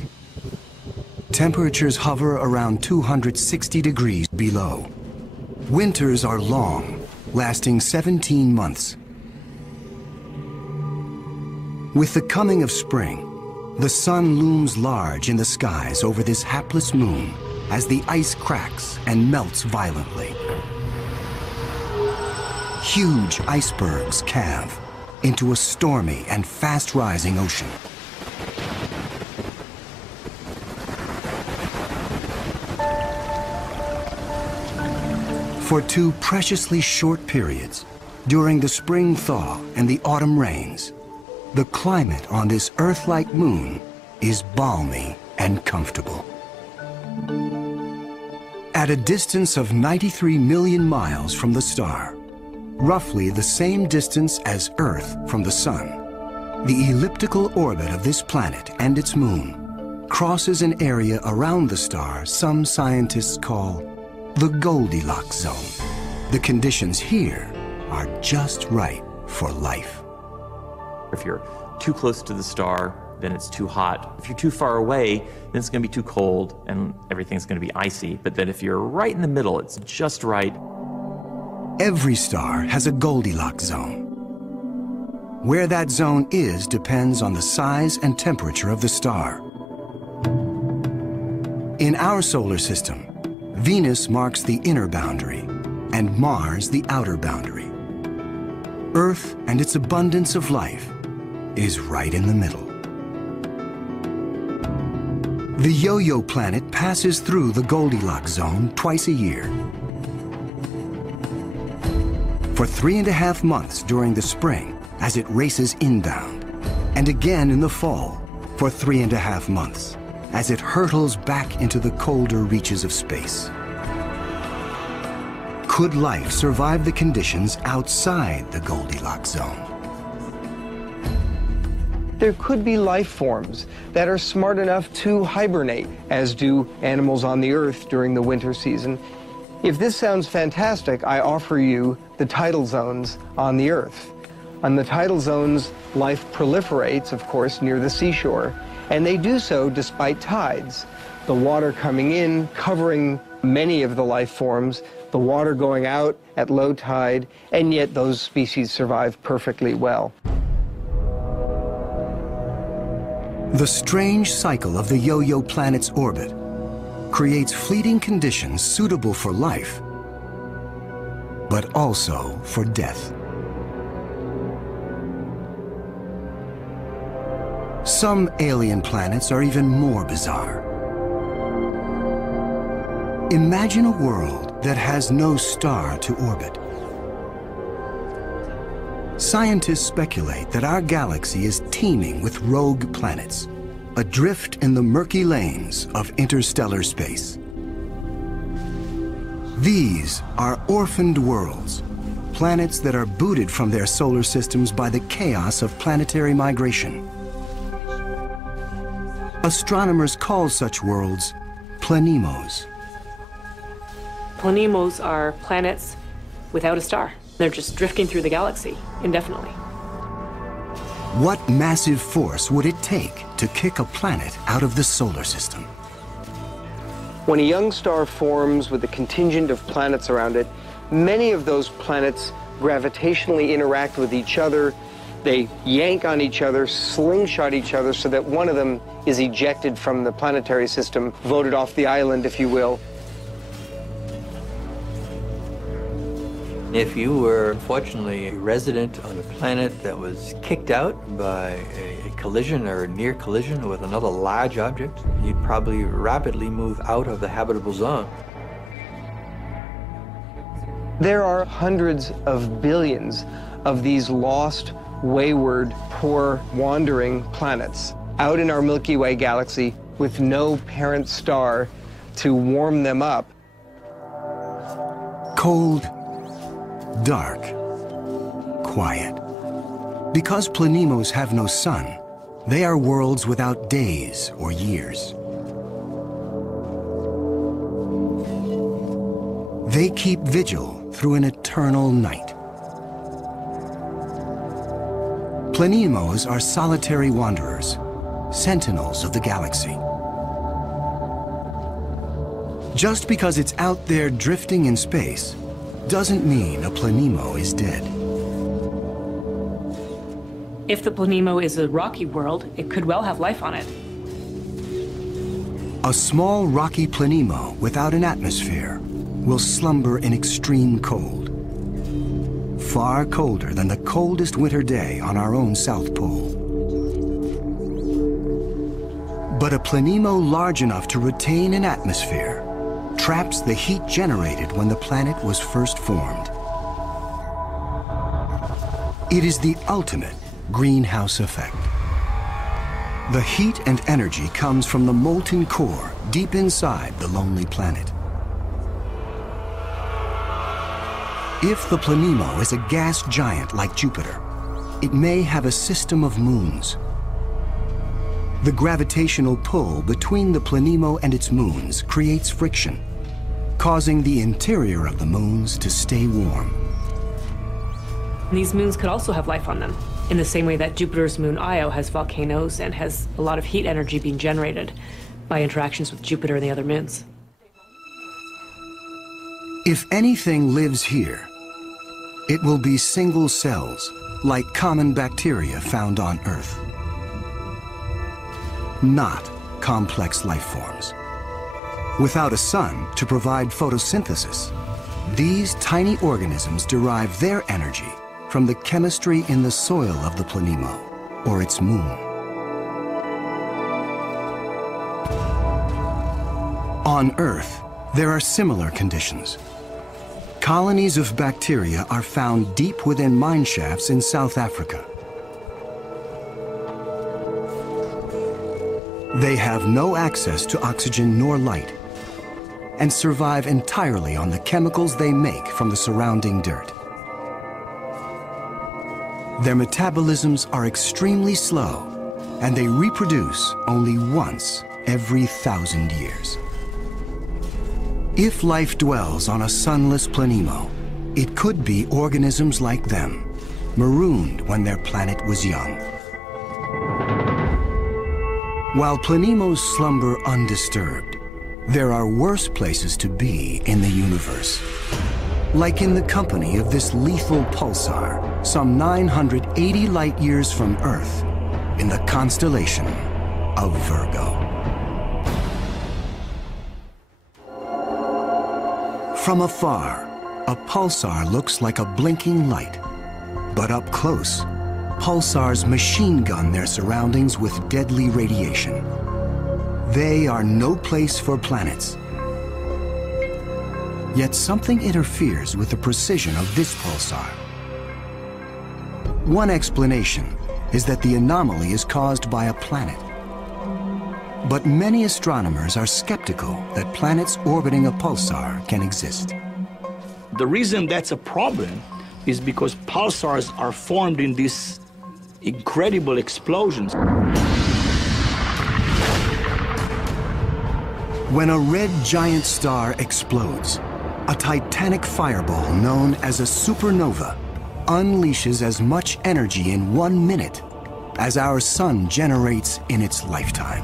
Temperatures hover around 260 degrees below. Winters are long, lasting 17 months. With the coming of spring, the sun looms large in the skies over this hapless moon as the ice cracks and melts violently. Huge icebergs calve into a stormy and fast-rising ocean. For two preciously short periods, during the spring thaw and the autumn rains, the climate on this Earth-like moon is balmy and comfortable. At a distance of 93 million miles from the star, roughly the same distance as Earth from the Sun, the elliptical orbit of this planet and its moon crosses an area around the star some scientists call the Goldilocks zone. The conditions here are just right for life. If you're too close to the star, then it's too hot. If you're too far away, then it's going to be too cold and everything's going to be icy. But then if you're right in the middle, it's just right. Every star has a Goldilocks zone. Where that zone is depends on the size and temperature of the star. In our solar system, Venus marks the inner boundary and Mars the outer boundary. Earth and its abundance of life is right in the middle. The Yo-Yo planet passes through the Goldilocks zone twice a year. For 3.5 months during the spring as it races inbound, and again in the fall for 3.5 months as it hurtles back into the colder reaches of space. Could life survive the conditions outside the Goldilocks zone? There could be life forms that are smart enough to hibernate, as do animals on the Earth during the winter season. If this sounds fantastic, I offer you the tidal zones on the Earth. On the tidal zones, life proliferates, of course, near the seashore, and they do so despite tides. The water coming in, covering many of the life forms, the water going out at low tide, and yet those species survive perfectly well. The strange cycle of the Yo-Yo planet's orbit creates fleeting conditions suitable for life, but also for death. Some alien planets are even more bizarre. Imagine a world that has no star to orbit. Scientists speculate that our galaxy is teeming with rogue planets, adrift in the murky lanes of interstellar space. These are orphaned worlds, planets that are booted from their solar systems by the chaos of planetary migration. Astronomers call such worlds planemos. Planemos are planets without a star. They're just drifting through the galaxy indefinitely. What massive force would it take to kick a planet out of the solar system? When a young star forms with a contingent of planets around it, many of those planets gravitationally interact with each other. They yank on each other, slingshot each other, so that one of them is ejected from the planetary system, voted off the island, if you will. If you were, fortunately, a resident on a planet that was kicked out by a collision or a near collision with another large object, you'd probably rapidly move out of the habitable zone. There are hundreds of billions of these lost, wayward, poor, wandering planets out in our Milky Way galaxy with no parent star to warm them up. Cold, dark, quiet. Because planemos have no sun, they are worlds without days or years. They keep vigil through an eternal night. Planemos are solitary wanderers, sentinels of the galaxy. Just because it's out there drifting in space doesn't mean a planemo is dead. If the planemo is a rocky world, it could well have life on it. A small rocky planemo without an atmosphere will slumber in extreme cold, far colder than the coldest winter day on our own South Pole. But a planemo large enough to retain an atmosphere traps the heat generated when the planet was first formed. It is the ultimate greenhouse effect. The heat and energy comes from the molten core deep inside the lonely planet. If the planemo is a gas giant like Jupiter, it may have a system of moons. The gravitational pull between the planemo and its moons creates friction, causing the interior of the moons to stay warm. These moons could also have life on them, in the same way that Jupiter's moon Io has volcanoes and has a lot of heat energy being generated by interactions with Jupiter and the other moons. If anything lives here, it will be single cells, like common bacteria found on Earth. Not complex life forms. Without a sun to provide photosynthesis, these tiny organisms derive their energy from the chemistry in the soil of the planemo, or its moon. On Earth, there are similar conditions. Colonies of bacteria are found deep within mine shafts in South Africa. They have no access to oxygen nor light, and survive entirely on the chemicals they make from the surrounding dirt. Their metabolisms are extremely slow, and they reproduce only once every 1,000 years. If life dwells on a sunless planemo, it could be organisms like them, marooned when their planet was young. While planemos slumber undisturbed, there are worse places to be in the universe. Like in the company of this lethal pulsar, some 980 light years from Earth, in the constellation of Virgo. From afar, a pulsar looks like a blinking light, but up close, pulsars machine gun their surroundings with deadly radiation. They are no place for planets. Yet something interferes with the precision of this pulsar. One explanation is that the anomaly is caused by a planet. But many astronomers are skeptical that planets orbiting a pulsar can exist. The reason that's a problem is because pulsars are formed in these incredible explosions. When a red giant star explodes, a titanic fireball known as a supernova unleashes as much energy in 1 minute as our sun generates in its lifetime.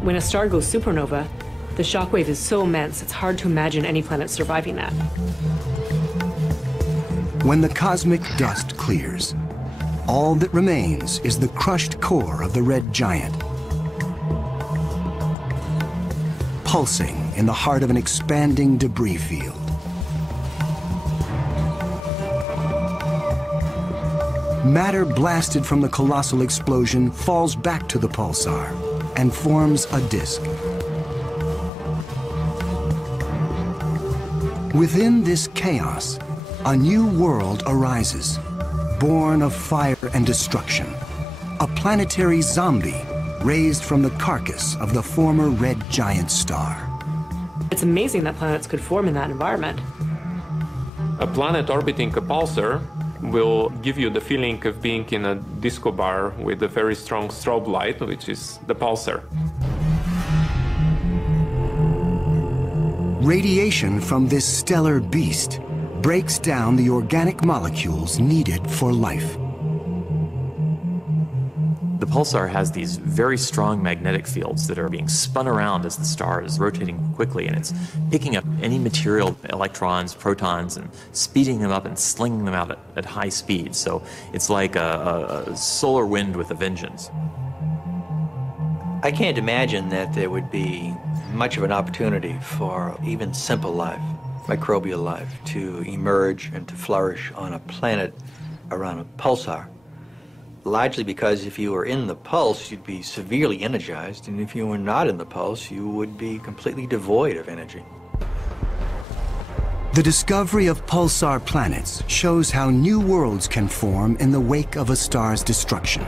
When a star goes supernova, the shockwave is so immense it's hard to imagine any planet surviving that. When the cosmic dust clears, all that remains is the crushed core of the red giant, pulsing in the heart of an expanding debris field. Matter blasted from the colossal explosion falls back to the pulsar and forms a disk. Within this chaos, a new world arises, born of fire and destruction, a planetary zombie raised from the carcass of the former red giant star. It's amazing that planets could form in that environment. A planet orbiting a pulsar will give you the feeling of being in a disco bar with a very strong strobe light, which is the pulsar. Radiation from this stellar beast breaks down the organic molecules needed for life. The pulsar has these very strong magnetic fields that are being spun around as the star is rotating quickly, and it's picking up any material, electrons, protons, and speeding them up and slinging them out at high speed. So it's like a solar wind with a vengeance. I can't imagine that there would be much of an opportunity for even simple life, microbial life, to emerge and to flourish on a planet around a pulsar. Largely because if you were in the pulse, you'd be severely energized, and if you were not in the pulse, you would be completely devoid of energy. The discovery of pulsar planets shows how new worlds can form in the wake of a star's destruction.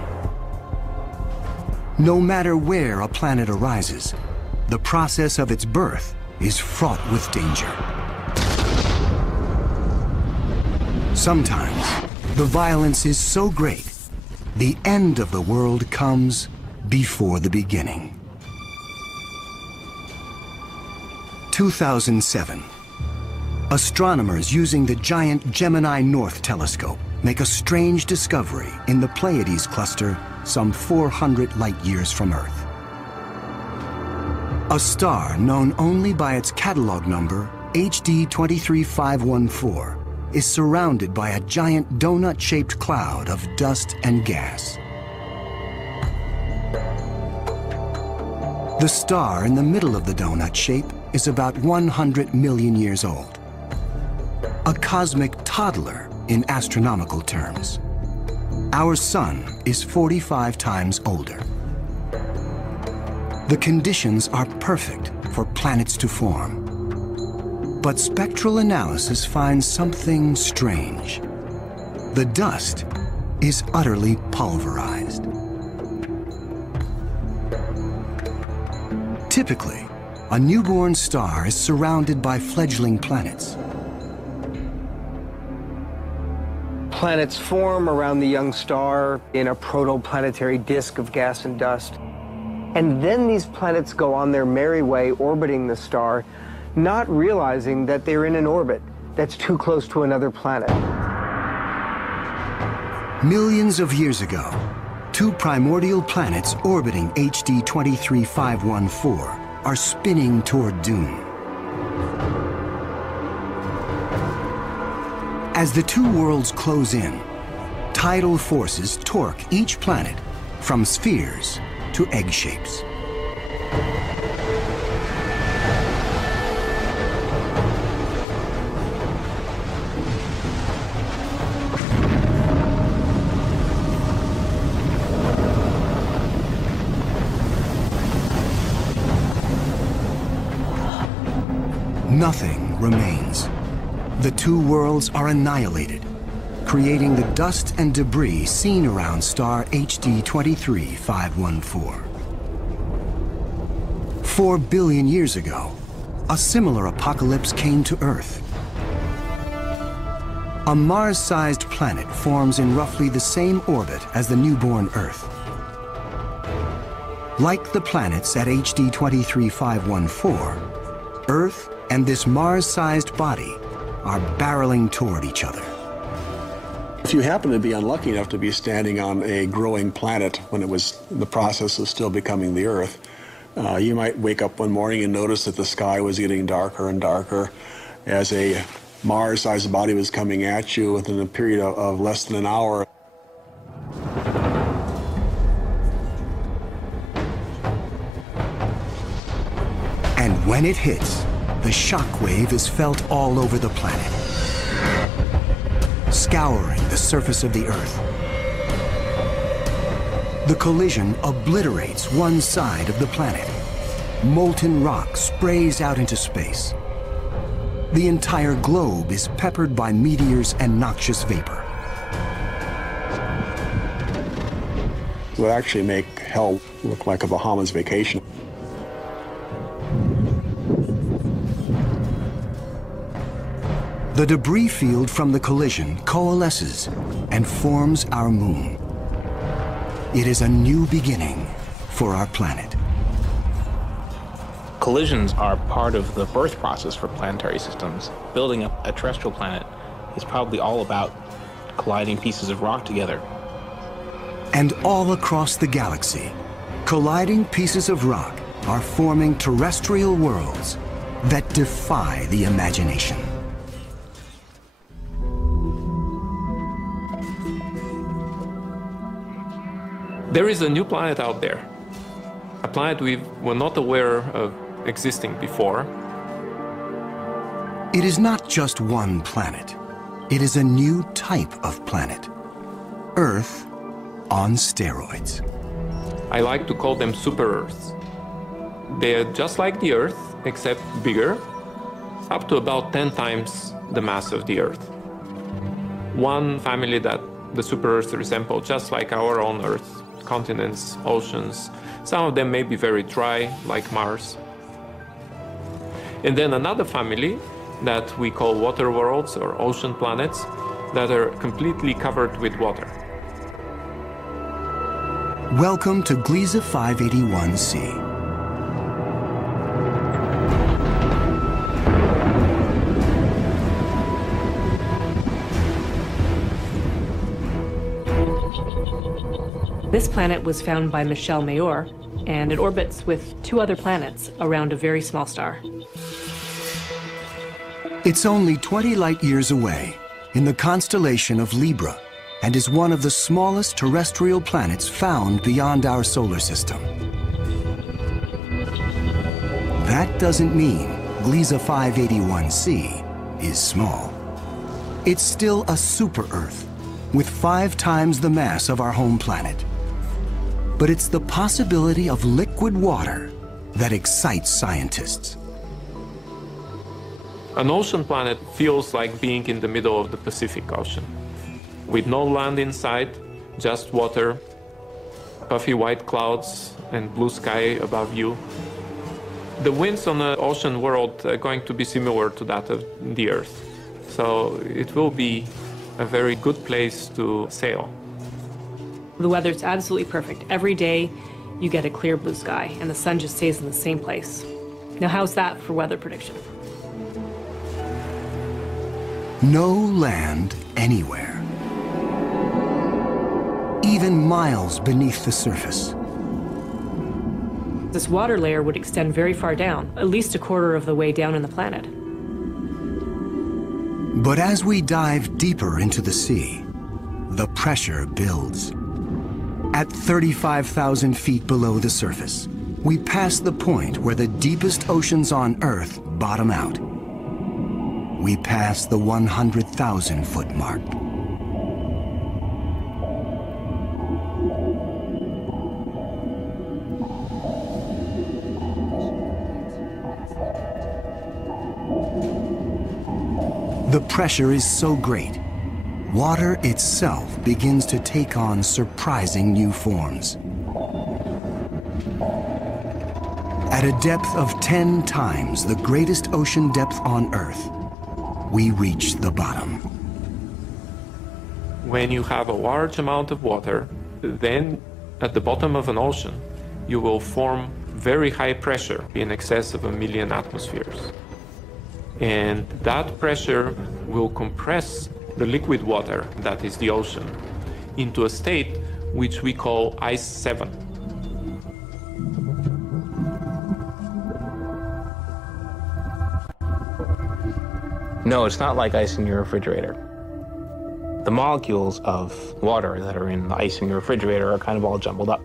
No matter where a planet arises, the process of its birth is fraught with danger. Sometimes, the violence is so great, the end of the world comes before the beginning. 2007. Astronomers using the giant Gemini North telescope make a strange discovery in the Pleiades cluster some 400 light-years from Earth. A star known only by its catalog number, HD 23514, is surrounded by a giant donut-shaped cloud of dust and gas. The star in the middle of the donut shape is about 100 million years old. A cosmic toddler in astronomical terms. Our sun is 45 times older. The conditions are perfect for planets to form. But spectral analysis finds something strange. The dust is utterly pulverized. Typically, a newborn star is surrounded by fledgling planets. Planets form around the young star in a protoplanetary disk of gas and dust. And then these planets go on their merry way orbiting the star, not realizing that they're in an orbit that's too close to another planet. Millions of years ago, two primordial planets orbiting HD 23514 are spinning toward doom. As the two worlds close in, tidal forces torque each planet from spheres to egg shapes. Nothing remains. The two worlds are annihilated, creating the dust and debris seen around star HD 23514. 4 billion years ago, a similar apocalypse came to Earth. A Mars-sized planet forms in roughly the same orbit as the newborn Earth. Like the planets at HD 23514, Earth and this Mars-sized body are barreling toward each other. If you happen to be unlucky enough to be standing on a growing planet when the process was still becoming the Earth, you might wake up one morning and notice that the sky was getting darker and darker as a Mars-sized body was coming at you within a period of less than an hour. And when it hits, the shock wave is felt all over the planet, scouring the surface of the Earth. The collision obliterates one side of the planet. Molten rock sprays out into space. The entire globe is peppered by meteors and noxious vapor. It would actually make hell look like a Bahamas vacation. The debris field from the collision coalesces and forms our moon. It is a new beginning for our planet. Collisions are part of the birth process for planetary systems. Building up a terrestrial planet is probably all about colliding pieces of rock together. And all across the galaxy, colliding pieces of rock are forming terrestrial worlds that defy the imagination. There is a new planet out there, a planet we were not aware of existing before. It is not just one planet. It is a new type of planet. Earth on steroids. I like to call them super Earths. They're just like the Earth, except bigger, up to about 10 times the mass of the Earth. One family that the super Earths resemble, just like our own Earth. Continents, oceans. Some of them may be very dry, like Mars. And then another family that we call water worlds or ocean planets that are completely covered with water. Welcome to Gliese 581c. This planet was found by Michel Mayor, and it orbits with 2 other planets around a very small star. It's only 20 light years away in the constellation of Libra and is one of the smallest terrestrial planets found beyond our solar system. That doesn't mean Gliese 581c is small. It's still a super-Earth with 5 times the mass of our home planet. But it's the possibility of liquid water that excites scientists. An ocean planet feels like being in the middle of the Pacific Ocean, with no land inside, just water, puffy white clouds, and blue sky above you. The winds on the ocean world are going to be similar to that of the Earth, so it will be a very good place to sail. The weather's absolutely perfect. Every day you get a clear blue sky and the sun just stays in the same place. Now how's that for weather prediction? No land anywhere. Even miles beneath the surface. This water layer would extend very far down, at least a quarter of the way down in the planet. But as we dive deeper into the sea, the pressure builds. At 35,000 feet below the surface, we pass the point where the deepest oceans on Earth bottom out. We pass the 100,000-foot mark. The pressure is so great, water itself begins to take on surprising new forms. At a depth of 10 times the greatest ocean depth on Earth, we reach the bottom. When you have a large amount of water, then at the bottom of an ocean, you will form very high pressure in excess of 1 million atmospheres. And that pressure will compress the liquid water, that is the ocean, into a state which we call ice 7. No, it's not like ice in your refrigerator. The molecules of water that are in the ice in your refrigerator are kind of all jumbled up.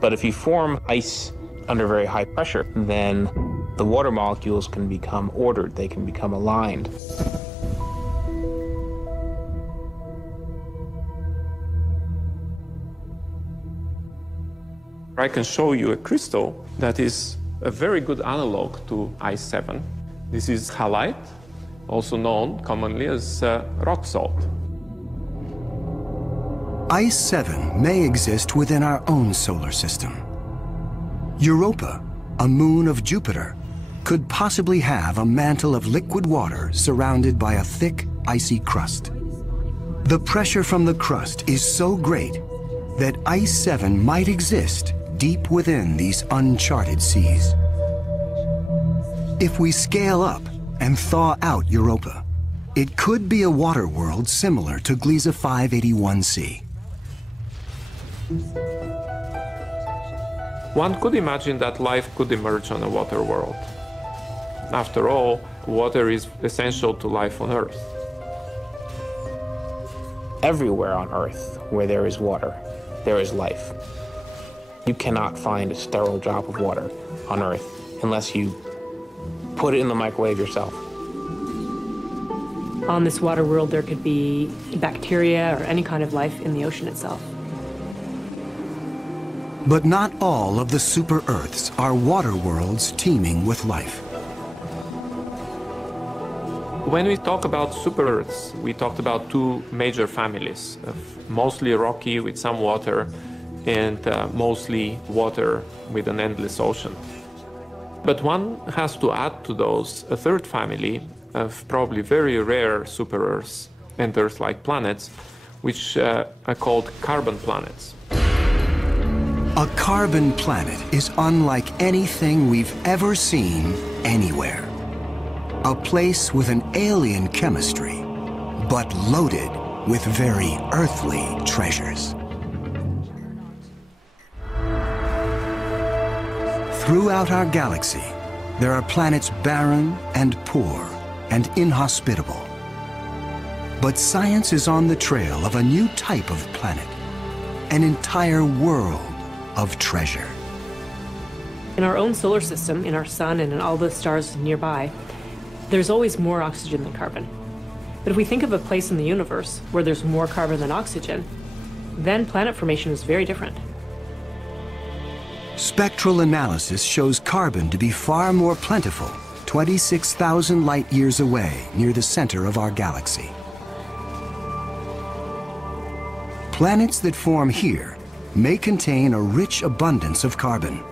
But if you form ice under very high pressure, then the water molecules can become ordered, they can become aligned. I can show you a crystal that is a very good analog to ice 7. This is halite, also known commonly as rock salt. Ice 7 may exist within our own solar system. Europa, a moon of Jupiter, could possibly have a mantle of liquid water surrounded by a thick, icy crust. The pressure from the crust is so great that Ice 7 might exist deep within these uncharted seas. If we scale up and thaw out Europa, it could be a water world similar to Gliese 581c. One could imagine that life could emerge on a water world. After all, water is essential to life on Earth. Everywhere on Earth where there is water, there is life. You cannot find a sterile drop of water on Earth unless you put it in the microwave yourself. On this water world, there could be bacteria or any kind of life in the ocean itself. But not all of the super-Earths are water worlds teeming with life. When we talk about super-Earths, we talked about two major families, of mostly rocky with some water and mostly water with an endless ocean. But one has to add to those a third family of probably very rare super-Earths and Earth-like planets, which are called carbon planets. A carbon planet is unlike anything we've ever seen anywhere. A place with an alien chemistry, but loaded with very earthly treasures. Throughout our galaxy, there are planets barren and poor and inhospitable. But science is on the trail of a new type of planet, an entire world of treasure. In our own solar system, in our sun and in all the stars nearby, there's always more oxygen than carbon. But if we think of a place in the universe where there's more carbon than oxygen, then planet formation is very different. Spectral analysis shows carbon to be far more plentiful, 26,000 light years away near the center of our galaxy. Planets that form here may contain a rich abundance of carbon.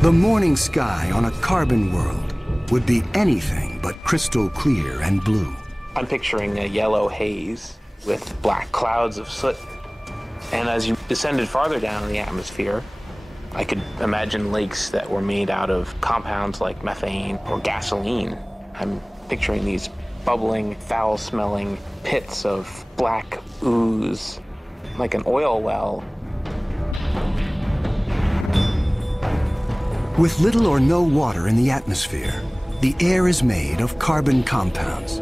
The morning sky on a carbon world would be anything but crystal clear and blue. I'm picturing a yellow haze with black clouds of soot. And as you descended farther down in the atmosphere, I could imagine lakes that were made out of compounds like methane or gasoline. I'm picturing these bubbling, foul-smelling pits of black ooze, like an oil well. With little or no water in the atmosphere, the air is made of carbon compounds.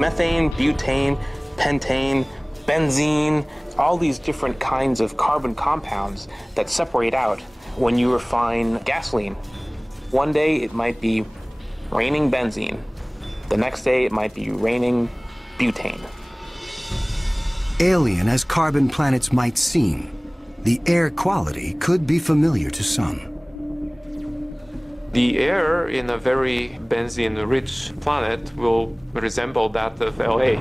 Methane, butane, pentane, benzene, all these different kinds of carbon compounds that separate out when you refine gasoline. One day it might be raining benzene. The next day it might be raining butane. Alien as carbon planets might seem, the air quality could be familiar to some. The air in a very benzene-rich planet will resemble that of LA.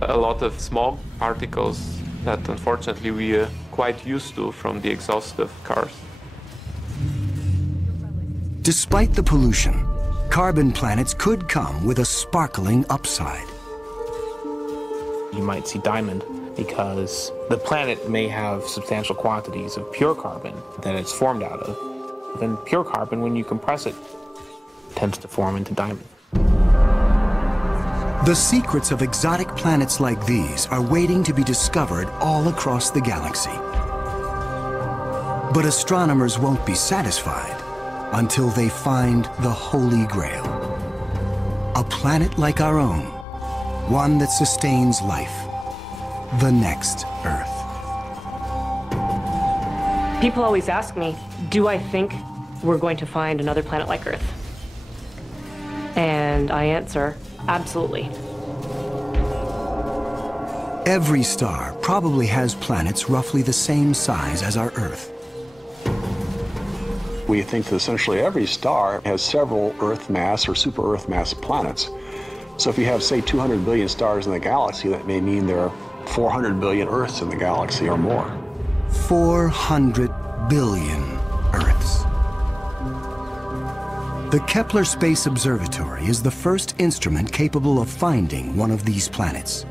A lot of smog particles that unfortunately we are quite used to from the exhaust of cars. Despite the pollution, carbon planets could come with a sparkling upside. You might see diamond because the planet may have substantial quantities of pure carbon that it's formed out of. And pure carbon, when you compress it, tends to form into diamond. The secrets of exotic planets like these are waiting to be discovered all across the galaxy. But astronomers won't be satisfied until they find the Holy Grail. A planet like our own, one that sustains life, the next Earth. People always ask me, do I think we're going to find another planet like Earth? And I answer, absolutely. Every star probably has planets roughly the same size as our Earth. We think that essentially every star has several Earth mass or super Earth mass planets. So if you have, say, 200 billion stars in the galaxy, that may mean there are 400 billion Earths in the galaxy or more. 400 billion Earths. The Kepler Space Observatory is the first instrument capable of finding one of these planets.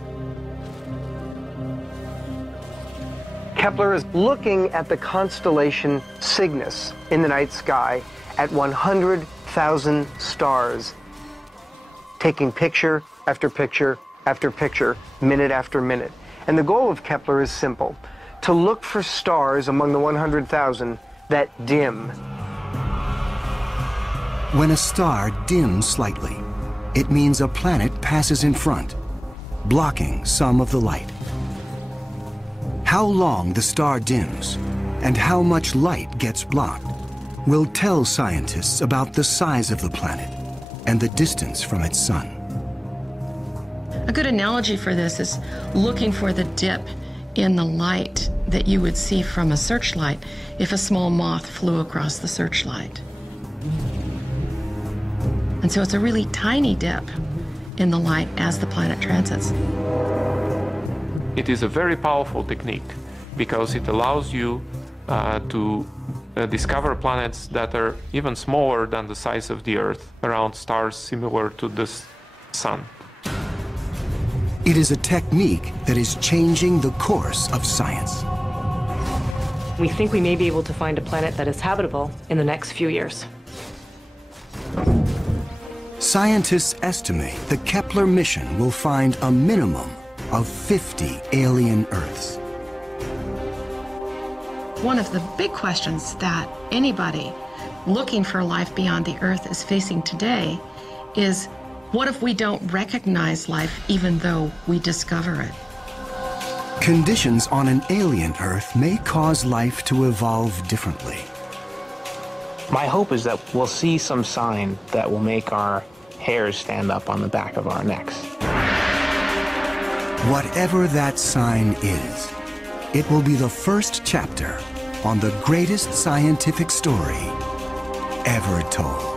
Kepler is looking at the constellation Cygnus in the night sky at 100,000 stars, taking picture after picture after picture, minute after minute. And the goal of Kepler is simple: to look for stars among the 100,000 that dim. When a star dims slightly, it means a planet passes in front, blocking some of the light. How long the star dims and how much light gets blocked will tell scientists about the size of the planet and the distance from its sun. A good analogy for this is looking for the dip in the light that you would see from a searchlight if a small moth flew across the searchlight. And so it's a really tiny dip in the light as the planet transits. It is a very powerful technique because it allows you to discover planets that are even smaller than the size of the Earth around stars similar to the Sun. It is a technique that is changing the course of science. We think we may be able to find a planet that is habitable in the next few years. Scientists estimate the Kepler mission will find a minimum of 50 alien Earths. One of the big questions that anybody looking for life beyond the Earth is facing today is, what if we don't recognize life even though we discover it? Conditions on an alien Earth may cause life to evolve differently. My hope is that we'll see some sign that will make our hairs stand up on the back of our necks. Whatever that sign is, it will be the first chapter on the greatest scientific story ever told.